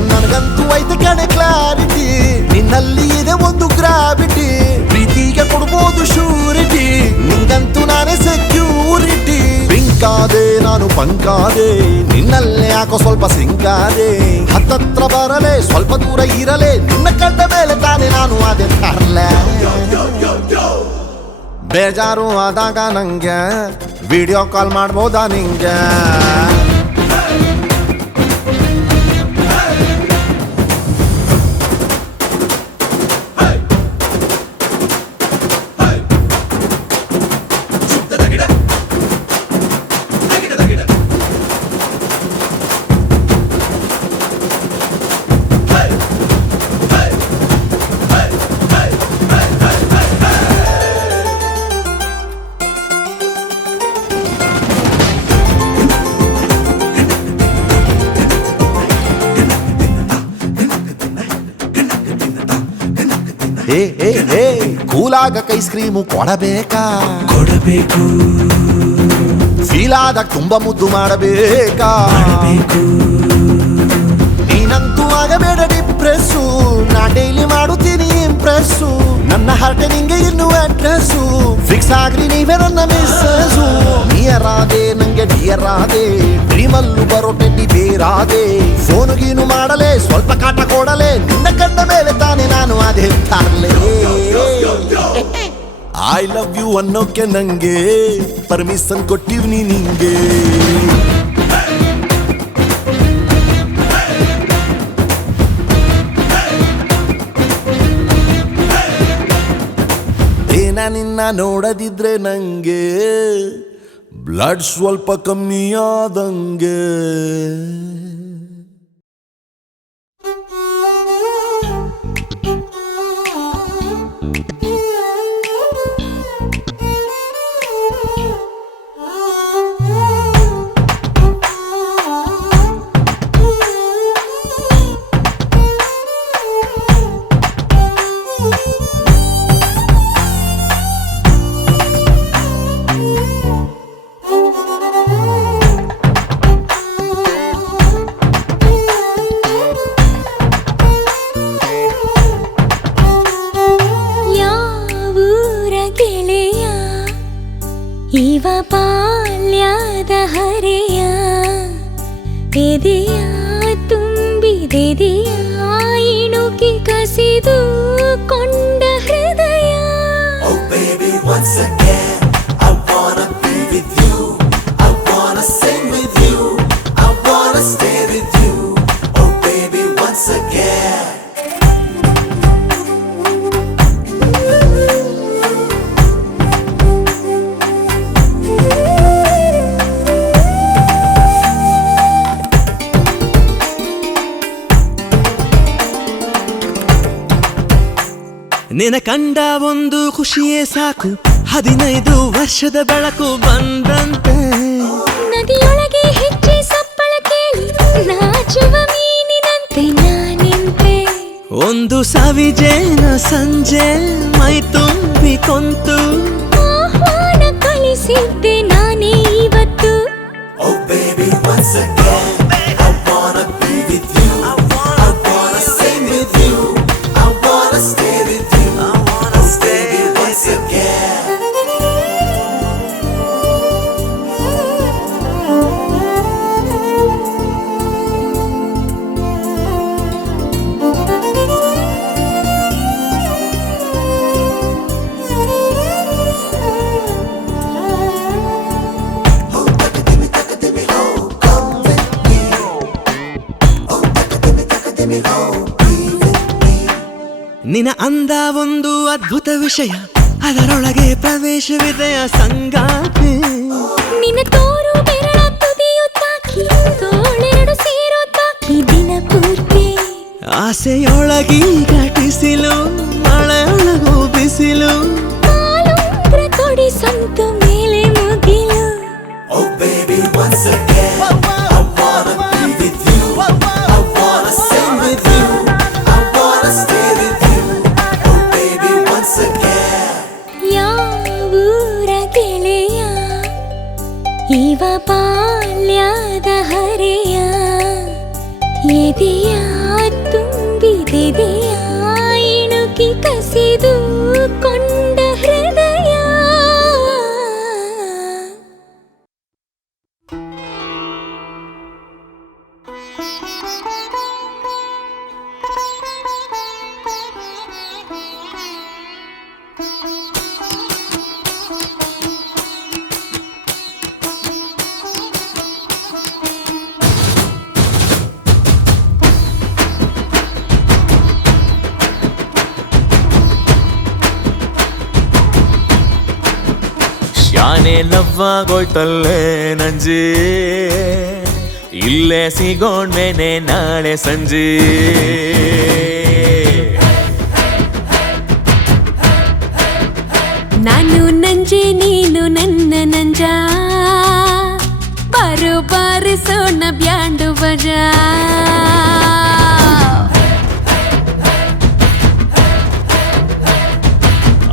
ನನಗಂತೂ ಐತೆ ಕಣೆ ಕ್ಲಾರಿಟಿ ನಿನ್ನಲ್ಲಿ ಇದೆ ಒಂದು ಗ್ರಾವಿಟಿ ಪ್ರೀತಿಗೆ ಕೊಡ್ಬೋದು ಶೂರಿಟಿ ನಿಂಗಂತೂ ನಾನೇ ಸೆಕ್ಯೂರಿಟಿ ಪಿಂಕಾದೆ ನಾನು ಪಂಕಾದೆ ನಿನ್ನಲ್ಲೇ ಯಾಕೋ ಸ್ವಲ್ಪ ಸಿಂಕಾದೆ ಹತ್ತತ್ರ ಬರಲೇ ಸ್ವಲ್ಪ ದೂರ ಇರಲೇ ನಿನ್ನ ಕಂಡ ಮೇಲೆ ತಾನೇ ನಾನು ಅದೇ ತರಲೆ ಬೇಜಾರು ಆದಾಗ ನಂಗೆ ವಿಡಿಯೋ ಕಾಲ್ ಮಾಡ್ಬೋದಾ ನಿಂಗೆ ಕೂಲಾಗಕ್ಕೆ ಐಸ್ ಕ್ರೀಮು ಕೊಡಬೇಕಾ ಕೊಡಬೇಕು ಫೀಲ್ ಆದಾಗ ತುಂಬಾ ಮುದ್ದು ಮಾಡಬೇಕಾ ನೀನಂತೂ ಆಗಬೇಡ ಡಿಪ್ರೆಸ್ಸು ನಾ ಡೈಲಿ ಮಾಡುತ್ತೀನಿ ಇಂಪ್ರೆಸ್ಸು ನನ್ನ ಹಾರ್ಟ್ ನಿಂಗೆ ಇನ್ನು ಅಡ್ರೆಸ್ಸು ಫಿಕ್ಸ್ ಆಗ್ರಿ ನೀವೇ ನನ್ನ ಮಿಸ್ಸು ನಿಯರ್ ಆದೆ ನಂಗೆ ಡಿಯರ್ ಆದೆ ಡ್ರೀಮಲ್ಲೂ ಬರೋ ಟೆಡ್ಡಿ ಬೇರಾದೆ ಫೋನು ಗೀನು ಮಾಡಲೇ ಸ್ವಲ್ಪ ಕಾಟ ಕೊಡಲೇ ನಿನ್ನ ಕಂಡ ಮೇಲೆ ತಾನೇ ನಾನು ಅದೇ ತರಲೇ ಐ ಲವ್ ಯು ಅನ್ನೋಕೆ ನಂಗೆ ಪರ್ಮಿಷನ್ ಕೊಟ್ಟಿವ್ನಿ ನಿಂಗೆ ಏನ ನಿನ್ನ ನೋಡದಿದ್ರೆ ನಂಗೆ ಬ್ಲಡ್ ಸ್ವಲ್ಪ ಕಮ್ಮಿ ಆದಂಗೆ ಇವ ಬಾಲ್ಯದ ಹರೆಯ ಎದೆಯ ತುಂಬಿದೆದೆಯ ಇಣುಕಿ ಕಸಿದು ಕೊಂಡ ಹೃದಯ Oh baby once again I wanna be with you I wanna sing with you I wanna stay with you Oh baby once again ನಿನ ಕಂಡ ಒಂದು ಖುಷಿಯೇ ಸಾಕು 15 ವರ್ಷದ ಬೆಳಕು ಬಂದಂತೆ ನದಿಯೊಳಗೆ ಹೆಚ್ಚೆ ಸಪ್ಪಳ ಕೇಳಿ ನಾಚುವ ಮೀನಿನಂತೆ ನಾನಿಂತೆ ಒಂದು ಸವಿಜೇನ ಸಂಜೆ ಮೈ ತುಂಬಿ ಕೊಂತು ಆಹ್ವಾನ ಕಳಿಸಿದ್ದೆ ನಾನೇ ಇವತ್ತು Oh baby once again I wanna be with you I wanna sing with you I wanna stay with you I wanna stay once again ನಿನ ಅಂದ ಒಂದು ಅದ್ಭುತ ವಿಷಯ ಅದರೊಳಗೆ ಪ್ರವೇಶವಿದೆಯ ಸಂಗಾತಿ ನಿನ್ನ ತೋರು ಬೆರಳ ತುದಿಯುತ್ತಾ ಆಸೆಯೊಳಗೀಗ ಟಿಸಿಲು ಮಳೆಯೊಳಗೂ ಬಿಸಿಲು ಕಾಲುಂಗ್ರ ತೊಡಿಸಂತು ಮೇಲೆ ಮುಗಿಲು Oh baby, once again, I wanna be with you. I wanna sing with you. I wanna stay with you. Oh baby, once again. ಯಾವೂರ ಗೆಳೆಯ ಇವ ಬಾಲ್ಯದ ಹರೆಯ ಎದೆಯ ತುಂಬಿದೆದೆಯ ಇಣುಕಿ ಕಸಿದು ಕೊಂಡ ಹೃದಯ ಶಾನೆ ಲವ್ವಾಗೋಯ್ತಲ್ಲೇ ನಂಜಿ ಇಲ್ಲೇ ಸಿಗೋಣ್ಮೇನೆ ನಾಳೆ ಸಂಜೆ ನಾನು ನಂಜೆ ನೀನು ನನ್ನ ನಂಜ ಬಾರು ಬಾರಿಸೋಣ ಬ್ಯಾಂಡು ಬಜಾ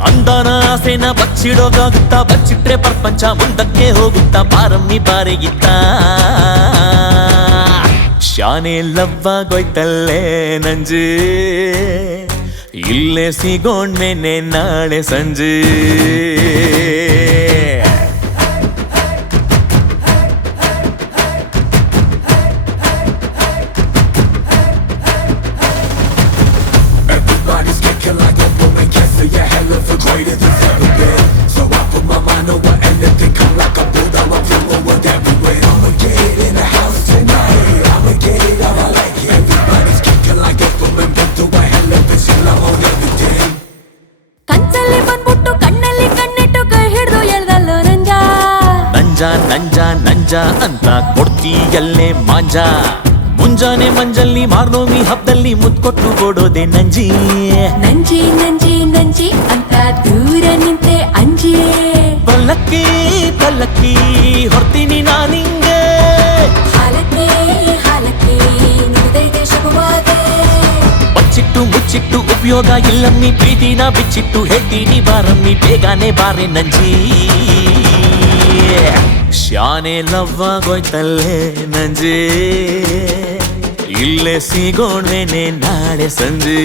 ಅಂದಾನ ಆಸೆನ ಬಚ್ಚಿಡೋಕಾಗುತ್ತಾ ಬಚ್ಚಿಟ್ರೆ ಪ್ರಪಂಚ ಮುಂದಕ್ಕೆ ಹೋಗುತ್ತಾ ಪಾರಮ್ಮಿ ಬಾರಿಗಿತ್ತ ಶಾನೆ ಲವ್ವಾಗೋಯ್ತಲ್ಲೇ ನಂಜೆ ಇಲ್ಲೇ ಸಿಗೋಣ್ಮೇನೆ ನಾಳೆ ಸಂಜೆ Everybody's kicking like a woman, can't say a hell of a greater than ever been. So I put my mind over anything, come like a bull, I'm a flow with everywhere. I'ma get it in the house tonight. I'ma get it how I like it. Everybody's kicking like a woman, been through a hell of a shit, I'm on everything. ಕಂಚಲ್ಲಿ ಬಂದ್ಬಿಟ್ಟು ಕಣ್ಣಲ್ಲಿ ಕಣ್ಣಿಟ್ಟು ಕೈ ಹಿಡ್ದು ಎಳ್ದಲ್ಲೋ ನಂಜ ನಂಜ ನಂಜ ನಂಜ ಅಂತ ಕೊಡ್ತೀಯಲ್ಲೇ ಮಾಂಜ ಮುಂಜಾನೆ ಮಂಜಲ್ಲಿ ಮಾರ್ನೋಮಿ ಹಬ್ಬದಲ್ಲಿ ಮುತ್ಕೊಟ್ಟು ಓಡೋದೆ ನಂಜಿ ನಂಜಿ ನಂಜಿ ನಂಜಿ ಅಂತ ದೂರ ನಿಂತೆ ಅಂಜಿ ಪಲ್ಲಕ್ಕಿ ಪಲ್ಲಕ್ಕಿ ಹೊರ್ತೀನಿ ನಾನಿಂಗೆ ಹಾಲಕ್ಕೆ ಹಾಲಕ್ಕೆ ನುಡಿದೈತೆ ಶುಭವಾದೆ ಬಚ್ಚಿಟ್ಟು ಮುಚ್ಚಿಟ್ಟು ಉಪಯೋಗ ಇಲ್ಲಮ್ಮಿ ಪ್ರೀತಿನ ಬಿಚ್ಚಿಟ್ಟು ಹೇಳ್ತೀನಿ ಬಾರಮ್ಮಿ ಬೇಗನೆ ಬಾರೆ ನಂಜಿ ಶಾನೆ ಲವ್ವಾಗೋಯ್ತಲ್ಲೇ ನಂಜೆ ಇಲ್ಲೇ ಸಿಗೋಣ್ವೇನೆ ನಾಳೆ ಸಂಜೆ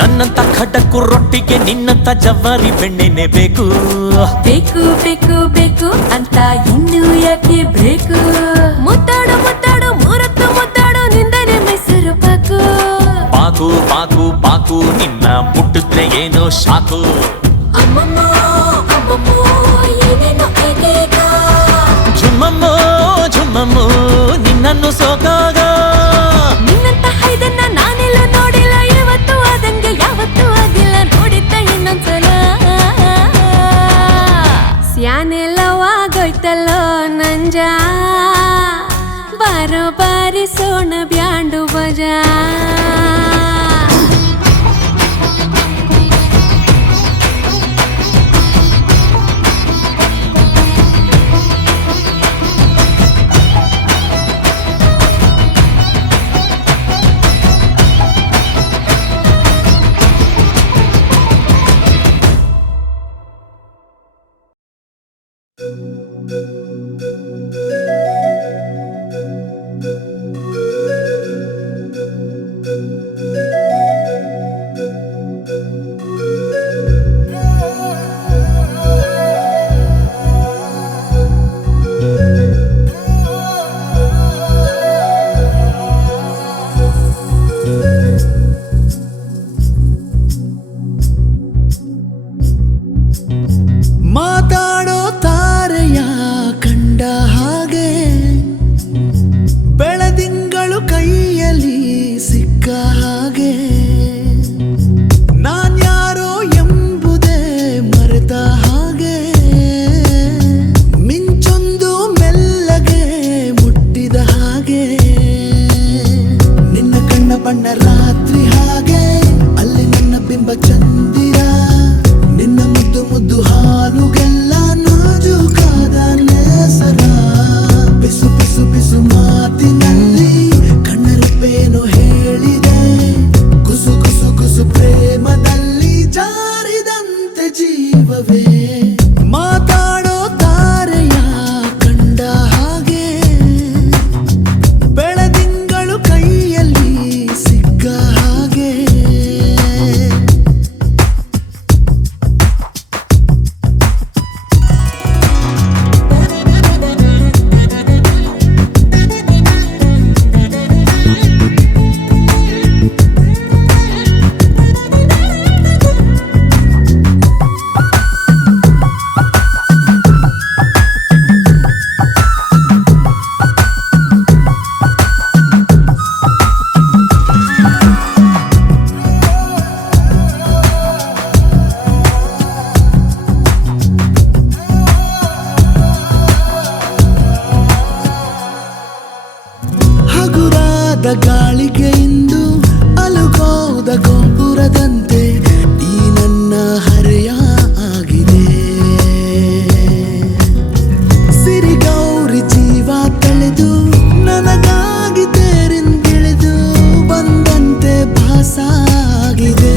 ನನ್ನಂತ ಖಡಕ್ಕು ರೊಟ್ಟಿಗೆ ನಿನ್ನಂತ ಜವಾರಿ ಬೆಣ್ಣೆನೆ ಬೇಕು ಬೇಕು ಬೇಕು ಬೇಕು ಅಂತ ಇನ್ನು ಯಾಕೆ ಬೇಕು ಮುತ್ತಾಡು ಮುತ್ತಾಡು ಮೂರತ್ತು ಮುತ್ತಾಡು ನಿಂದನೆ ಮೈಸೂರು ಪಾಕು ಪಾಕು ಪಾಕು ಪಾಕು ನಿನ್ನ ಮುಟ್ಟಿದ್ರೆ ಏನೋ ಶಾಕು ಅಮ್ಮಮ್ಮ ಅಮ್ಮಮ್ಮೋ ಏನೇನೋ ಏನೇಗ ಝುಮ್ಮಮ್ಮೋ ಝುಮ್ಮಮ್ಮೋ ನಿನ್ನನ್ನು ಸೋಕಾಗ ನಿನ್ನಂತ ಹೈದನ್ನ ನಾನೆಲ್ಲ ನೋಡಿಲ್ಲ ಇವತ್ತು ಆದಂಗೆ ಯಾವತ್ತೂ ಆಗಿಲ್ಲ ನೋಡಿದ್ದ ಇನ್ನೊಂದ್ಸಲ ಸ್ಯಾನೆಲ್ಲವಾಗೋಯ್ತಲ್ಲೋ ನಂಜ ಬಾರೋ ಬಾರಿಸೋಣ ಬ್ಯಾಂಡು ಬಜಾ ಮಾತಾ ಜೀವವೇ ಮಾತಾಡೋ ತಾರೆಯ ಕಂಡ ಹಾಗೆ ಬೆಳದಿಂಗಳು ಕೈಯಲ್ಲಿ ಸಿಕ್ಕ ಹಾಗೆ ಹಗುರಾದ ಗಾಳಿಗೆ ಇಂದು ಅಲುಗೋದ ಗೋಪುರದಂತೆ ಈ ನನ್ನ ಹರೆಯ ಆಗಿದೆ ಸಿರಿಗೌರಿ ಜೀವ ತಳೆದು ನನಗಾಗಿ ತೇರಿಂದಿಳಿದು ಬಂದಂತೆ ಭಾಸ ಆಗಿದೆ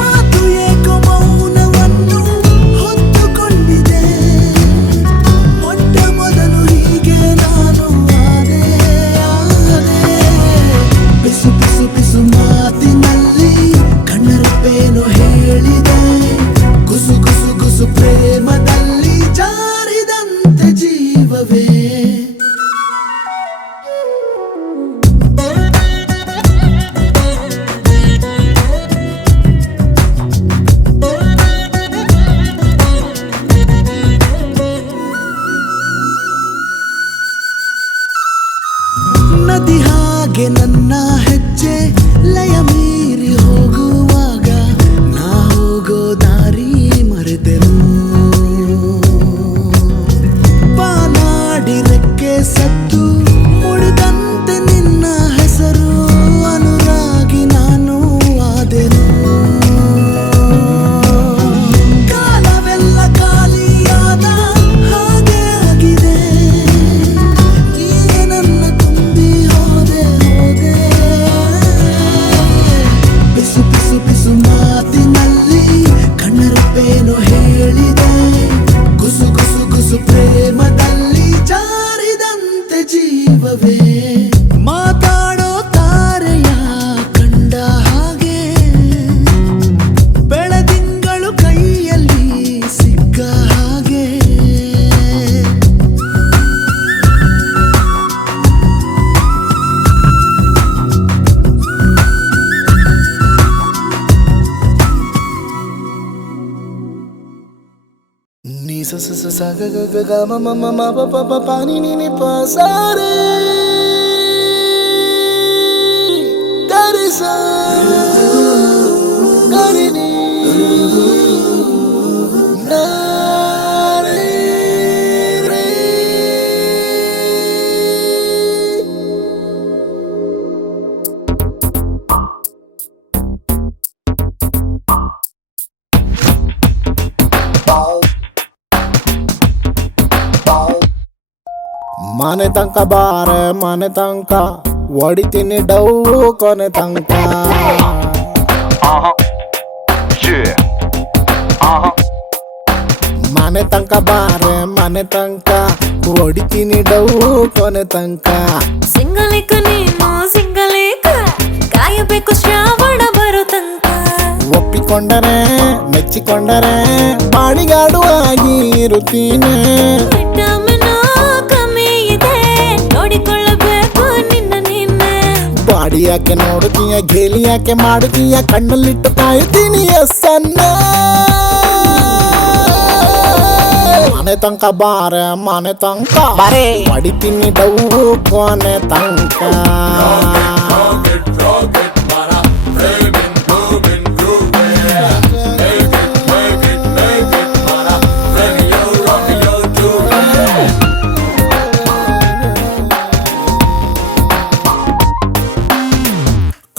ಮಾತು ಏಕೋ ಮೌನವನ್ನು ಹೊತ್ತುಕೊಂಡಿದೆ ಮೊಟ್ಟ ಮೊದಲು ಹೀಗೆ ನಾನು ಆದೆ ಬಿಸು ಬಿಸು ಬಿಸು ಮಾತಿನಲ್ಲಿ ಕಣ್ಣರಪ್ಪೇನು ಹೇಳಿದೆ ಗುಸು ಗುಸು ಗುಸು ಪ್ರೇಮದಲ್ಲಿ ಜಾರಿದಂತೆ ಜೀವವೇ ನದಿ ಹಾಗೆ ನನ್ನ ಹೆಜ್ಜೆ ಲಯ ಮೀರಿ ಹೋಗುವಾಗ ನಾ ಹೋಗೋ ದಾರಿ ಮರೆತೆನು ಬಾನಾಡಿ ರೆಕ್ಕೆ ಸತ್ತು ಮುಡಿದಂತೆ ನಿನ್ನ ಹೆಸರು ಅನುರಾಗಿ ನಾನು ಆದೆನು ಕಾಲವೆಲ್ಲ ಖಾಲಿಯಾದ ಹಾಗೆ ಆಗಿದೆ ನೀನೇ ನನ್ನ ತುಂಬಿ ಹೋದೆ ಬಿಸು ಬಿಸು ಬಿಸು ಮಾತಿನಲ್ಲಿ ಕಣ್ಣರಪ್ಪೇನು ಹೇಳಿದೆ ಗುಸು ಗುಸು ಗುಸು ಪ್ರೇಮದಲ್ಲಿ ಜಾರಿದಂತೆ ಜೀವವೇ ಮಾತಾಡೋ ತಾರೆಯ ಕಂಡ ಹಾಗೆ ಬೆಳದಿಂಗಳು ಕೈಯಲ್ಲಿ ಸಿಕ್ಕ ಹಾಗೆ ನೀ ಸ ಸ ಸ ಸ ಗ ಗ ಗ ಗ ಮ ಮ ಮ ಮ ಪ ಪ ಪ ಪ ನಿ ನಿ ನಿ ಪ ಸ ರೇ ಗ ರಿ ಸ ಗ ರಿ ನಿ ನ ರೇ ರೇ ಮನೆ ತನಕ ಬಾರೆ ಮನೆ ತನಕ ಹೊಡಿತೀನಿ ಡೌ ಕೊನೆ ತನಕ ಮನೆ ತನಕ ಬಾರೆ ಮನೆ ತನಕ ಹೊಡಿತೀನಿ ಡೌ ಕೊನೆ ತನಕ ಸಿಂಗಲಿಕ ನೀನು ಸಿಂಗಲಿಕ ಕಾಯಬೇಕು ಶ್ರಾವಣ ಬರೋ ತನಕ ಒಪ್ಪಿಕೊಂಡರೆ ಮೆಚ್ಚಿಕೊಂಡರೆ ಬಾಡಿಗಾಡುವಾಗಿ ಇರುತ್ತೀನಿ ವಿಟಮಿನ್ ಕಮ್ಮಿ ಇದೆ ನೋಡಿಕೊಳ್ಳಬೇಕು ನಿನ್ನ ನೀನೆ ಬಾಡಿ ಯಾಕೆ ನೋಡುತ್ತೀಯ ಗೇಲಿ ಯಾಕೆ ಮಾಡುತ್ತೀಯ ಕಣ್ಣಲ್ಲಿಟ್ಟು ಕಾಯುತ್ತೀನಿ ಎಸ್ಸನ್ನ ಮನೆ ತನಕ ಬಾರೆ ಮನೆ ತನಕ ಬಾರೆ ಹೊಡಿತೀನಿ ಡೌ ಕೊನೆ ತನಕ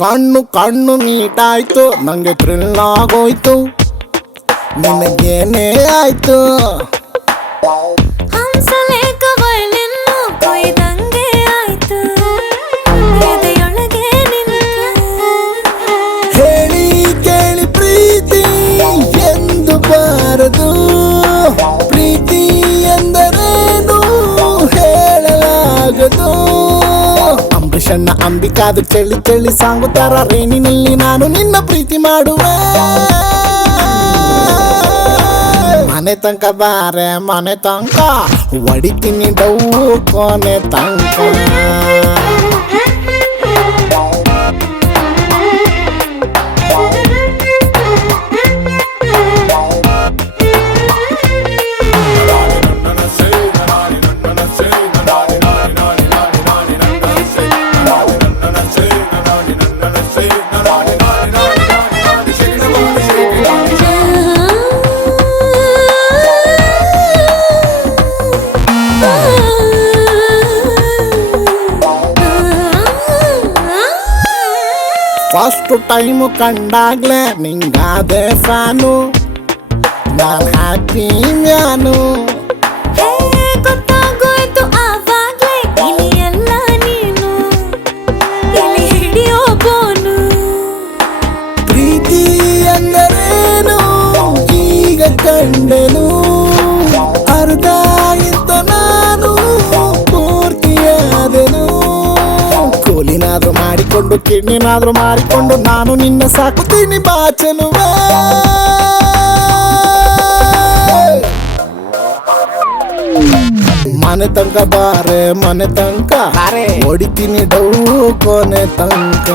ಕಣ್ಣು ಕಣ್ಣು ಮೀಟಾಯ್ತು ನಂಗೆ ಥ್ರಿಲ್ ಆಗೋಯ್ತು ನಿನಗೇನೇ ಆಯ್ತು ಹಂಸಲೇಖ ವಯಲಿನ್ನು ಕೊಯ್ದಂಗೆ ಆಯ್ತು ಎದೆಯೊಳಗೆ ನಿಂತು ಹೇಳಿ ಕೇಳಿ ಪ್ರೀತಿ ಅಂಬಿಕಾದು ಚಳಿ ಚಳಿ ಸಾಂಗುತ್ತಾರ ರೇಣಿನಲ್ಲಿ ನಾನು ನಿನ್ನ ಪ್ರೀತಿ ಮಾಡುವೆ ಮನೆ ತನಕ ಬಾರೆ ಮನೆ ತನಕ ಹೊಡಿತೀನಿ ಡೌ ಕೊನೆ ತನಕ ಫಸ್ಟ್ ಟೈಮು ಕಂಡಾಗ್ಲೆ ನಿಂಗಾದೆ ಫ್ಯಾನು ನಾನ್ ಹ್ಯಾಪಿ ಮ್ಯಾನು ಹೇ ಗೊತ್ತಾಗೋಯ್ತು ಆವಾಗ್ಲೇ ಇಲ್ಲಿ ಎಲ್ಲ ನೀನು ಇಲ್ಲಿ ಹಿಡಿಯೋ ಬೋನು ಪ್ರೀತಿ ಎಂದರೇನು ಈಗ ಕಂಡೆನು ಅರ್ಧ ಇದ್ದ ನಾನು ಪೂರ್ತಿಯಾದೆನು ಕೂಲಿನಾದ್ರೂ ಮಾಡಿಕೊಂಡು ಕಿಡ್ನಿನಾದ್ರೂ ಮಾಡಿಕೊಂಡು ನಾನು ನಿನ್ನ ಸಾಕುತ್ತೀನಿ ಬಾಚಲುವೆ ಮನೆ ತನಕ ಬಾರೆ ಮನೆ ತನಕ ಹೊಡಿತೀನಿ ಡೌ ಕೊನೆ ತನಕ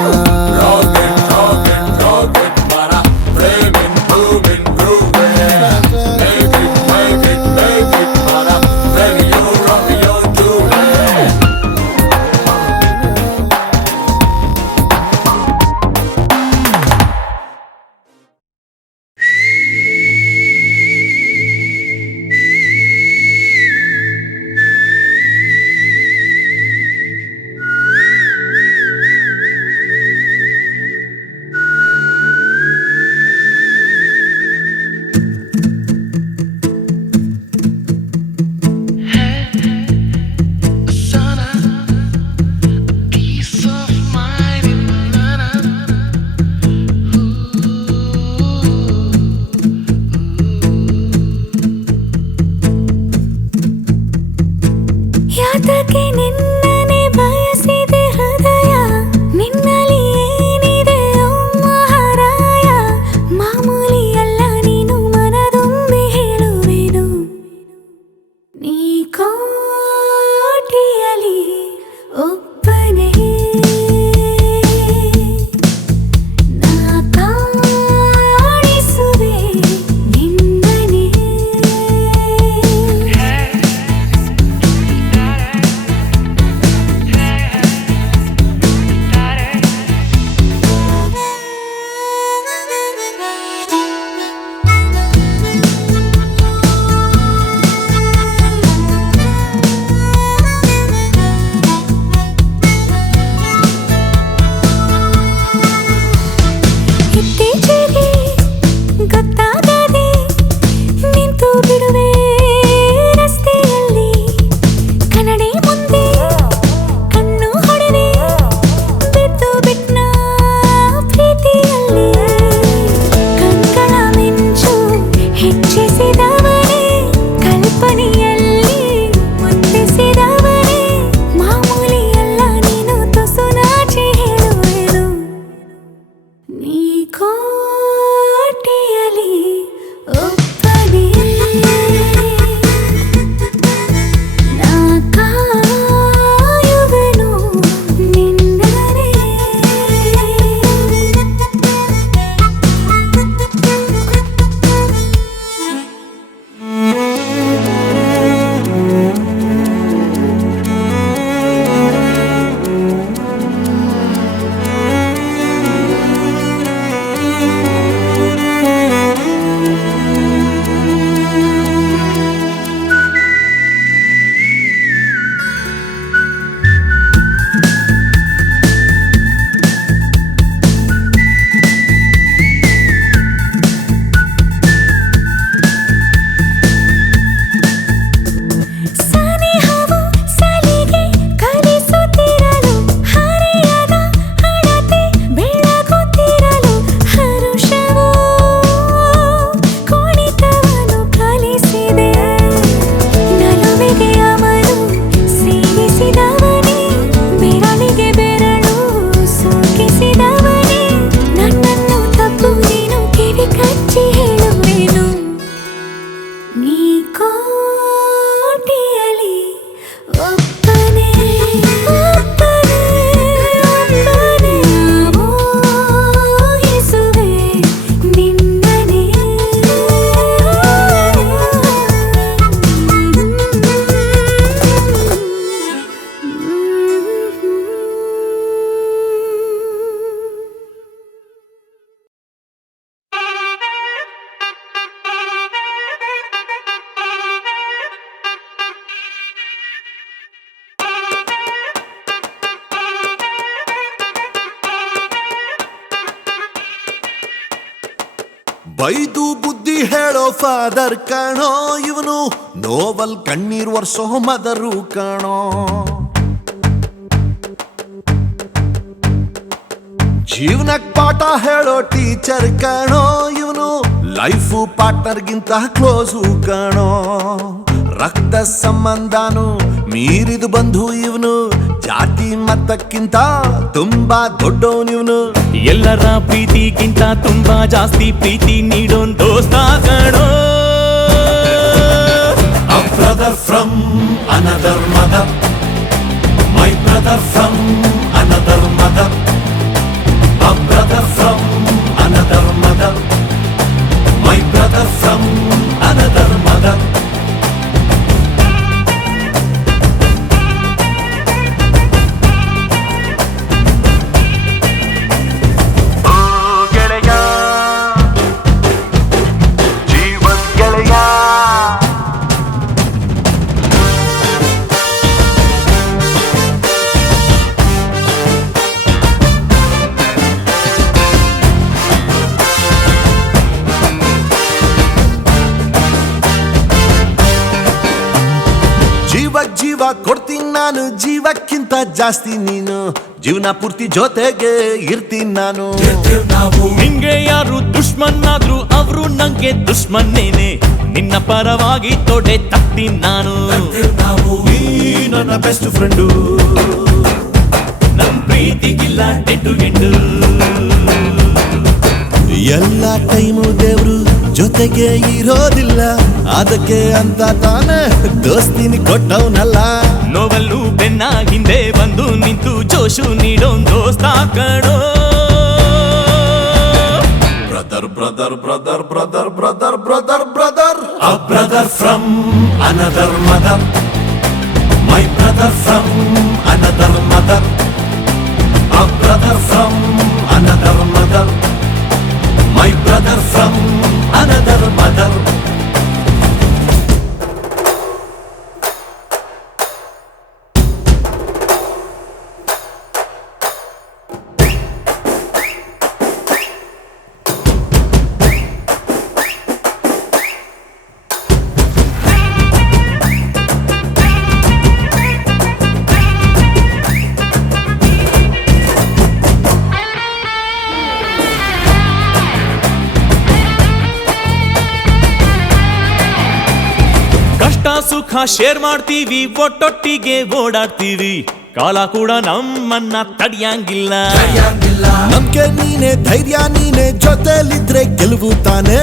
ಬೈದು ಬುದ್ಧಿ ಹೇಳೋ ಫಾದರ್ ಕಾಣೋ ಇವನು, ನೋವಲ್ ಕಣ್ಣೀರ್ ವರ್ಷೋ ಮದರು ಕಾಣೋ. ಜೀವನಕ್ ಪಾಠ ಹೇಳೋ ಟೀಚರ್ ಕಾಣೋ ಇವನು, ಲೈಫು ಪಾರ್ಟ್ನರ್ಗಿಂತ ಕ್ಲೋಸು ಕಾಣೋ. ರಕ್ತ ಸಂಬಂಧನು ಮೀರಿದು ಬಂಧು ಇವನು, ಜಾತಿ ಮತಕ್ಕಿಂತ ತುಂಬಾ ದೊಡ್ಡವನಿವನು. ಎಲ್ಲರ ಪ್ರೀತಿಗಿಂತ ತುಂಬಾ ಜಾಸ್ತಿ ಪ್ರೀತಿ ನೀಡೋನ್ ದೋಸ್ತ ಕಾಣೋ. A brother from another mother, my brother from another mother, a brother from another mother, my brother from another mother. ಜೀವ ಕೊಡ್ತೀನಿ ನಾನು, ಜೀವಕ್ಕಿಂತ ಜಾಸ್ತಿ ನೀನು, ಜೀವನ ಪೂರ್ತಿ ಜೊತೆಗೆ ಇರ್ತೀನಿ ನಾನು. ನಿಂಗೆ ಯಾರು ದುಶ್ಮನ್ ಆದ್ರು ಅವರು ನಂಗೆ ದುಶ್ಮನ್ನೇನೆ, ನಿನ್ನ ಪರವಾಗಿ ತೊಡೆ ತಗ್ತೀನಿ ನಾನು. ನೀ ನನ್ನ ಬೆಸ್ಟ್ ಫ್ರೆಂಡು, ನನ್ ಪ್ರೀತಿಗಿಲ್ಲ ಎಂಟು ಎಂಟು. ಎಲ್ಲ ಟೈಮು ದೇವ್ರು ಜೊತೆಗೆ ಇರೋದಿಲ್ಲ, ಅದಕ್ಕೆ ಅಂತ ತಾನೇ ದೋಸ್ತಿನಿ ಕೊಟ್ಟವನಲ್ಲ. ನೋವಲ್ಲೂ ಬೆನ್ನ ಹಿಂದೆ ಬಂದು ನಿಂತು ಜೋಶು ನೀಡೋನ್ ದೋಸ್ತ ಕಾಣೋ. Brother brother brother brother brother brother brother, A brother from another mother, my brother from another mother, a brother from another mother, my brother from another mother. ಸುಖ ಶೇರ್ ಮಾಡ್ತೀವಿ, ಒಟ್ಟೊಟ್ಟಿಗೆ ಓಡಾಡ್ತೀವಿ, ಕಾಲ ಕೂಡ ನಮ್ಮನ್ನ ತಡಿಯಂಗಿಲ್ಲ. ನಮ್ಗೆ ನೀನೆ ಧೈರ್ಯ, ನೀನೆ ಜೊತೆಲಿದ್ರೆ ಗೆಲುವು ತಾನೆ,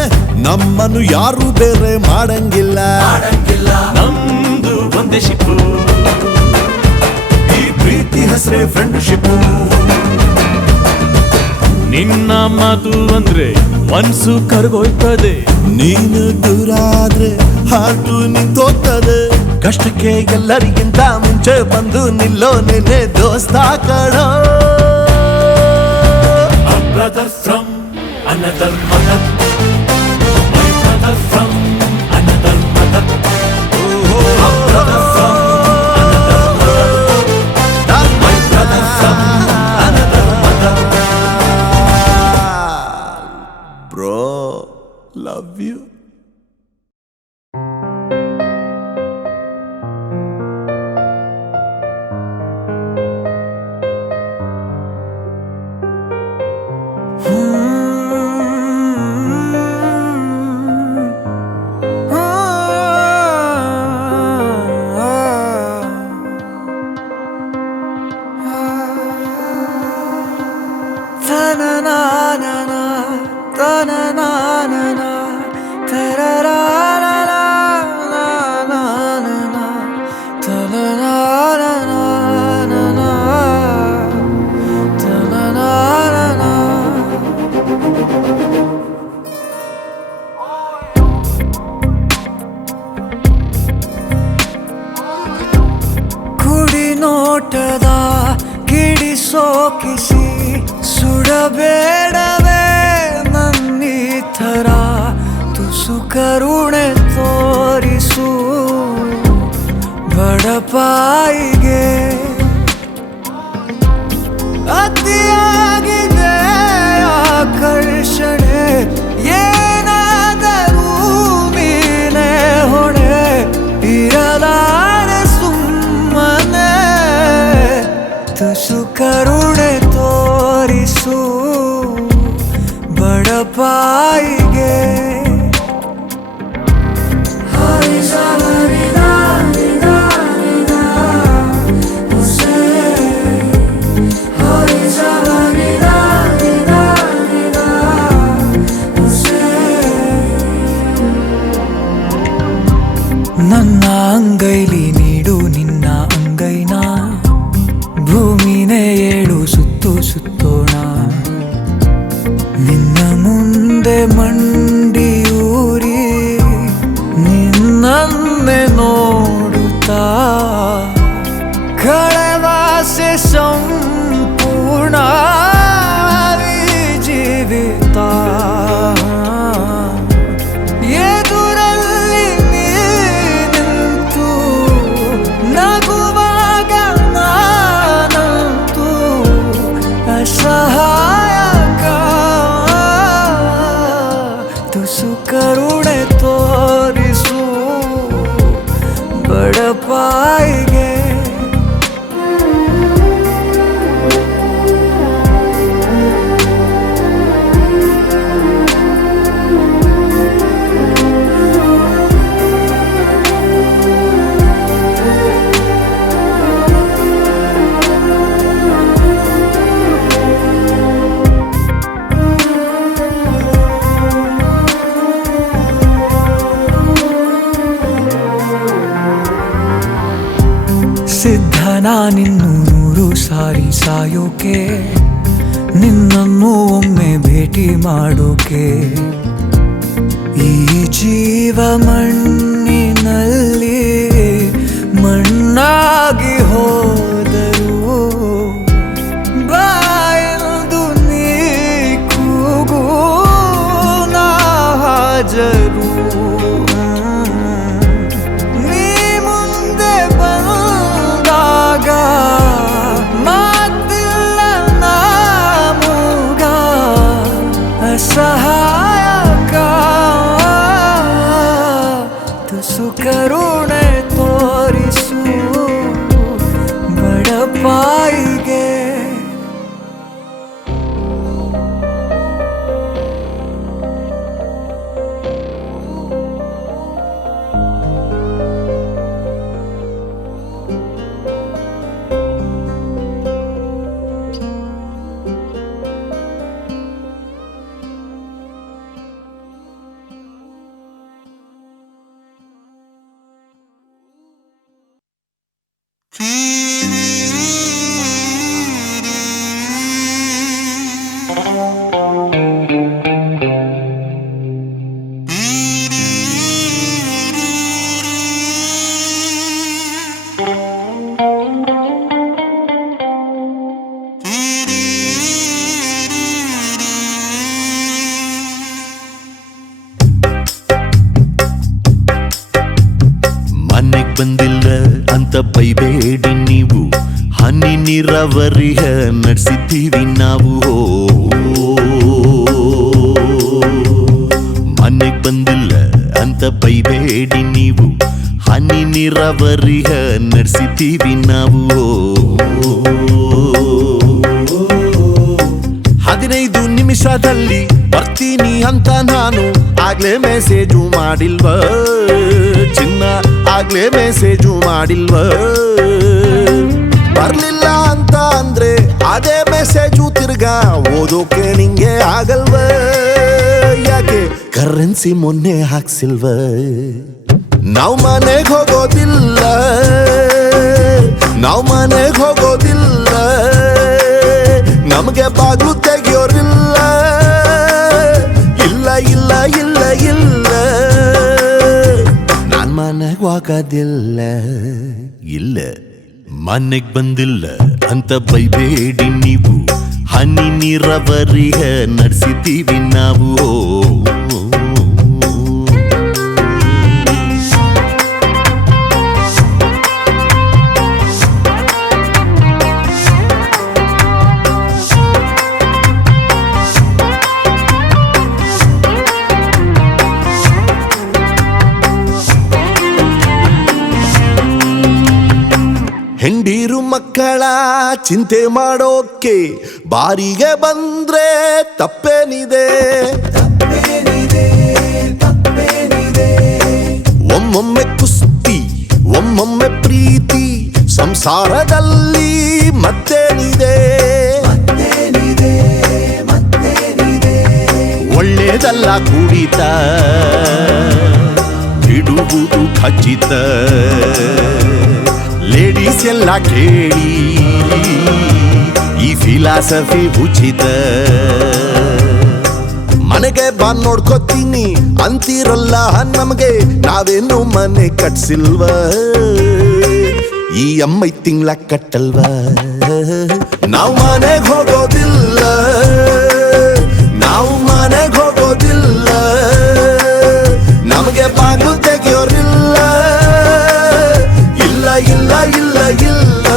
ನಮ್ಮನ್ನು ಯಾರು ಬೇರೆ ಮಾಡಂಗಿಲ್ಲ. ನಮ್ದು ಒಂದೇ ಶಿಪ್ಪು, ಈ ಪ್ರೀತಿ ಹೆಸರೇ ಫ್ರೆಂಡ್ಶಿಪ್. ನಿನ್ನ ಮಾತು ಅಂದ್ರೆ ಮನ್ಸು ಕರಗೋಯ್ತದೆ, ನೀನು ದೂರ ಆದ್ರೆ ಹಾಟು ನಿಂತೋಗ್ತದೆ. ಕಷ್ಟಕ್ಕೆ ಎಲ್ಲರಿಗಿಂತ ಮುಂಚೆ ಬಂದು ನಿಲ್ಲೋ ನೆನೆ ದೋಸ್ತ ಕಾಣೋ. A brother from another mother, my brother from another mother, a brother from another mother, my brother from another mother. Bro, love you. ನೋಟದ ಕಿಡಿಸೋಕಿಸಿ ಸುಡಬೇಡವೇ ನನ್ನೀ ಥರ, ತುಸು ಕರುಣೆ ತೋರಿಸು ಬಡಪಾಯಿಗೆ. ಅತಿಯಾಗಿದೆ ಆಕರ್ಷಣೆ, ಏನ ನನ್ನ ಅಂಗೈಲಿ ನೀಡು ನಿನ್ನ ಅಂಗೈನ ಭೂಮಿನೇ ಏಳು ಸುತ್ತು ಸುತ್ತೋಣ ನಿನ್ನ ಮುಂದೆ ಮಂಡಿಯೂರಿ ನಿನ್ನನ್ನೇ ನೋಡುತ್ತಾ ಕಳೆವಾಸೆ ಸಂಪೂರ್ಣ ಜೀವಿತ ಎದುರಲ್ಲಿ ನೀ ನಿಂತು ನಗುವಾಗ ನಾನಂತೂ ಅಸಹಾಯಕ ತುಸು ಕರುಣೆ ತೋರಿಸು ಬಡಪಾಯಿಗೆ ಸಿದ್ಧ ನಾನಿನ್ನು 100 ಸಾರಿ ಸಾಯೋಕೆ ನಿನ್ನನ್ನು ಒಮ್ಮೆ ಭೇಟಿ ಮಾಡೋಕೆ ಈ ಜೀವ ಮಣ್ಣಿನಲ್ಲಿ ಮಣ್ಣಾಗಿ ಹೋದರು ಬಾಯದು ನೀ ಕೂಗು ನಾ ಹಾಜರು ಸಹಾಯಕ ತುಸು ಕರುಣೆ ತೋರಿಸು ಬಡಪಾಯಿಗೆ ಬಂದಿಲ್ಲ ಅಂತ ಬೈಬೇಡಿ ನೀವು ಹನಿ ನೀರಾವರಿಯ ನಡೆಸಿದ್ದೀವಿ ನಾವು ಮನೆಗ್ ಬಂದಿಲ್ಲ ಅಂತ ಬೈಬೇಡಿ ನೀವು ಹನಿ ನೀರಾವರಿಯ ನಡೆಸಿದ್ದೀವಿ ನಾವು 15 ನಿಮಿಷದಲ್ಲಿ ಬರ್ತೀನಿ ಅಂತ ನಾನು ಆಗ್ಲೇ ಮೆಸೇಜು ಮಾಡಿಲ್ವ ಚಿನ್ನ ಆಗ್ಲೇ ಮೆಸೇಜು ಮಾಡಿಲ್ವ ಬರ್ಲಿಲ್ಲ ಅಂತ ಅಂದ್ರೆ ಅದೇ ಮೆಸೇಜು ತಿರ್ಗಾ ಓದೋಕೆ ನಿಂಗೆ ಆಗಲ್ವ ಯಾಕೆ ಕರೆನ್ಸಿ ಮೊನ್ನೆ ಹಾಕ್ಸಿಲ್ವ ನಾವ್ ಮನೆಗ್ ಹೋಗೋದಿಲ್ಲ ನಾವ್ ಮನೆಗ್ ಹೋಗೋದಿಲ್ಲ ನಮ್ಗೆ ಬಾಗ್ಲು ತೆಗಿಯೋರಿಲ್ಲ ಇಲ್ಲ ಇಲ್ಲ ಇಲ್ಲ ಇಲ್ಲ ನಾನ್ ಮನೆಗ್ ಹೋಗೋದಿಲ್ಲ ಇಲ್ಲ ಮನೆಗ್ ಬಂದಿಲ್ಲ ಅಂತ ಬೈಬೇಡಿ ನೀವು ಹನಿ ನೀರಾವರಿಯ ನಡೆಸಿದ್ದೀವಿ ನಾವು ಹೆಂಡೀರು ಮಕ್ಕಳ ಚಿಂತೆ ಮಾಡೋಕೆ ಬಾರಿಗೆ ಬಂದ್ರೆ ತಪ್ಪೇನಿದೆ ಒಮ್ಮೊಮ್ಮೆ ಕುಸ್ತಿ ಒಮ್ಮೊಮ್ಮೆ ಪ್ರೀತಿ ಸಂಸಾರದಲ್ಲಿ ಮತ್ತೇನಿದೆ ಒಳ್ಳೇದಲ್ಲ ಕುಡಿತ ಬಿಡುವುದು ಖಚಿತ ಲೇಡೀಸ್ ಎಲ್ಲ ಕೇಳಿ ಈ ಫಿಲಾಸಫಿ ಉಚಿತ ಮನೆಗೆ ಬಂದ್ ನೋಡ್ಕೋತೀನಿ ಅಂತೀರಲ್ಲ ನಮಗೆ ನಾವೇನು ಮನೆ ಕಟ್ಸಿಲ್ವ ಈ ಅಮ್ಮೈ ತಿಂಗ್ಳ ಕಟ್ಟಲ್ವ ನಾವು ಮನೆಗೆ ಹೋಗೋದಿಲ್ಲ ನಾವು ಮನೆಗೆ ಹೋಗೋದಿಲ್ಲ ನಮಗೆ ಬಾಗಿಲು ತೆಗೆಯೋರಿಲ್ಲ ಇಲ್ಲ ಇಲ್ಲ ಇಲ್ಲ ಇಲ್ಲ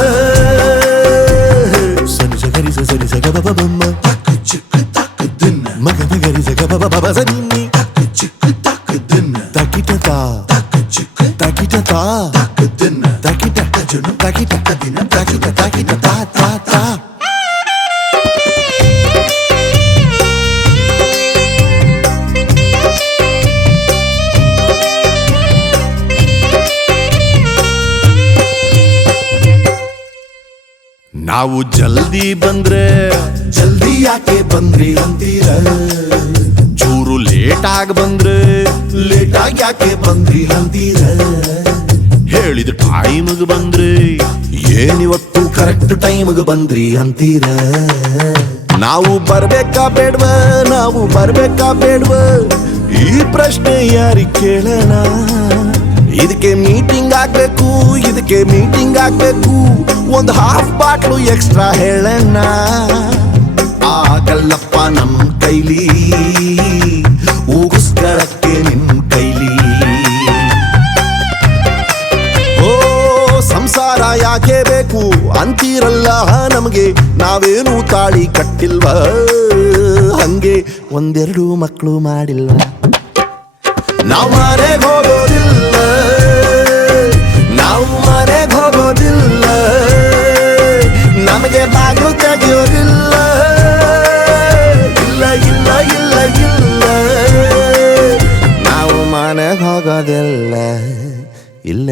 ಸರಿ ಸಗರಿ ಸರಿ ಸಗ ಬಮ್ಮ ಮಗ ಮಗರಿ ಸಗ ಬಬ ಸನಿ ತಕಿಟ ತಕಿಟ ತಕಿಟ ತಕಿಟ ತಕಿಟ ತಕಿಟ ತಾ ನಾವು ಜಲ್ದಿ ಬಂದ್ರೆ ಜಲ್ದಿ ಯಾಕೆ ಬಂದ್ರಿ ಅಂತೀರ ಚೂರು ಲೇಟ್ ಆಗಿ ಬಂದ್ರೆ ಲೇಟ್ ಆಗಿ ಯಾಕೆ ಬಂದ್ರಿ ಅಂತೀರ ಹೇಳಿದ ಟೈಮ್ಗೆ ಬಂದ್ರೆ ಏನಿವತ್ತು ಕರೆಕ್ಟ್ ಟೈಮ್ಗೆ ಬಂದ್ರಿ ಅಂತೀರ ನಾವು ಬರ್ಬೇಕಾ ಬೇಡ್ವ ನಾವು ಬರ್ಬೇಕಾ ಬೇಡ್ವ ಈ ಪ್ರಶ್ನೆ ಯಾರಿಗೆ ಕೇಳೋಣ ಇದಕ್ಕೆ ಮೀಟಿಂಗ್ ಆಗ್ಬೇಕು ಇದಕ್ಕೆ ಮೀಟಿಂಗ್ ಆಗ್ಬೇಕು ಒಂದು ಹಾಫ್ ಬಾಟ್ಲು ಎಕ್ಸ್ಟ್ರಾ ಹೇಳಣ್ಣ ಆಗಲ್ಲಪ್ಪ ನಮ್ ಕೈಲಿ ಊಗಿಸ್ಕೊಳ್ಳಕ್ಕೆ ನಿಮ್ ಕೈಲಿ ಓ ಸಂಸಾರ ಯಾಕೆ ಬೇಕು ಅಂತೀರಲ್ಲ ನಮಗೆ ನಾವೇನು ತಾಳಿ ಕಟ್ಟಿಲ್ವ ಹಂಗೆ ಒಂದೆರಡು ಮಕ್ಕಳು ಮಾಡಿಲ್ವ ನಾವು ಮನೆಗೆ ಹೋಗೋದಿಲ್ಲ ನಾವು ಮನೆಗೆ ಹೋಗೋದಿಲ್ಲ ನಮಗೆ ಬಾಗಿಲು ತೆಗೆಯೋದಿಲ್ಲ ಇಲ್ಲ ಇಲ್ಲ ಇಲ್ಲ ಇಲ್ಲ ನಾವು ಮನೆಗೆ ಹೋಗೋದಿಲ್ಲ ಇಲ್ಲ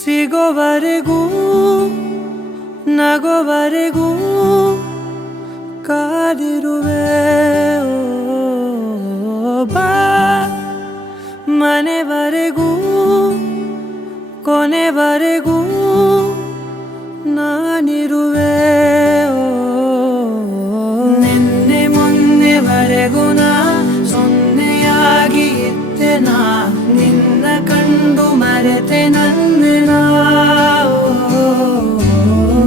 ಸಿಗೋವರೆಗೂ ನಗೋವರೆಗೂ ಕಾದಿರುವೆ ಬಾ ಮನೆವರೆಗೂ ಕೊನೆವರೆಗೂ ನಾನಿರುವೆ ನಿನ್ನೆ ಮೊನ್ನೆವರೆಗೂ ನಾ ಸೊನ್ನೆಯಾಗಿ ಇದ್ದೆ ನಾ ನಿನ್ನ ಕಂಡು ಮರೆತೆ ನನ್ನೆನ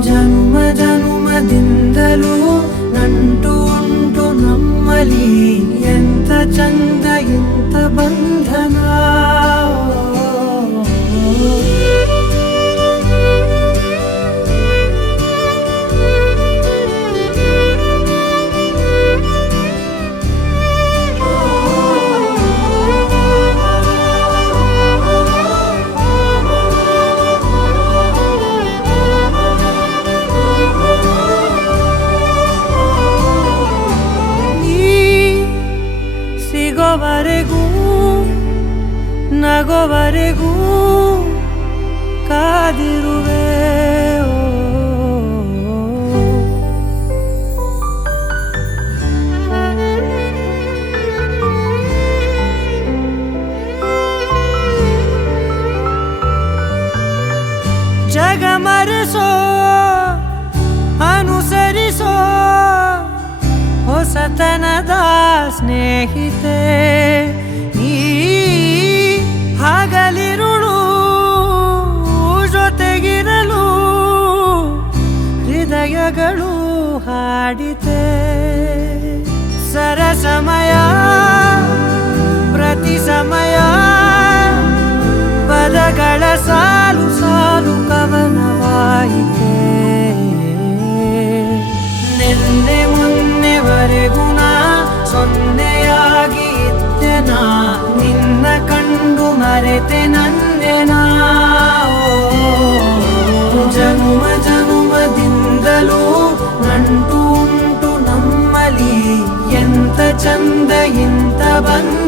ಜನ್ಮ ಜನ್ಮದಿಂದಲೂ ನಂಟು ಉಂಟು ನಮ್ಮಲ್ಲಿ ಎಂತ ಚಂದ ಎಂತ ಬಂಧನ ಸಿಗೋವರೆಗೂ ನಗೋವರೆಗೂ ಕಾದಿರುವೆ ಜಗ ಮರೆಸೋ ಅನುಸರಿಸೋ ಹೊಸತನದ ಸ್ನೇಹಿತೆ ಈ ಹಗಲಿರುಳು ಜೊತೆಗಿರಲು ಹೃದಯಗಳು ಹಾಡಿತೆ ಸರಸಮಯ ಪ್ರತಿ ಸಮಯ ಪದಗಳ ಸಾಲು ಸಾಲು ಕವನವಾಯಿತೆ ನಿನ್ನೆ ಮೊನ್ನೆವರೆಗೂ ನಾ ಸೊನ್ನೆಯಾಗಿ ಇದ್ದೆ ನಾ ನಿನ್ನ ಕಂಡು ಮರೆತೆ ನನ್ನೆನಾ ಜನುಮ ಜನುಮದಿಂದಲೂ ನಂಟು ಉಂಟು ನಮ್ಮಲ್ಲಿ ಎಂತ ಚಂದ ಎಂತ ಬಂದ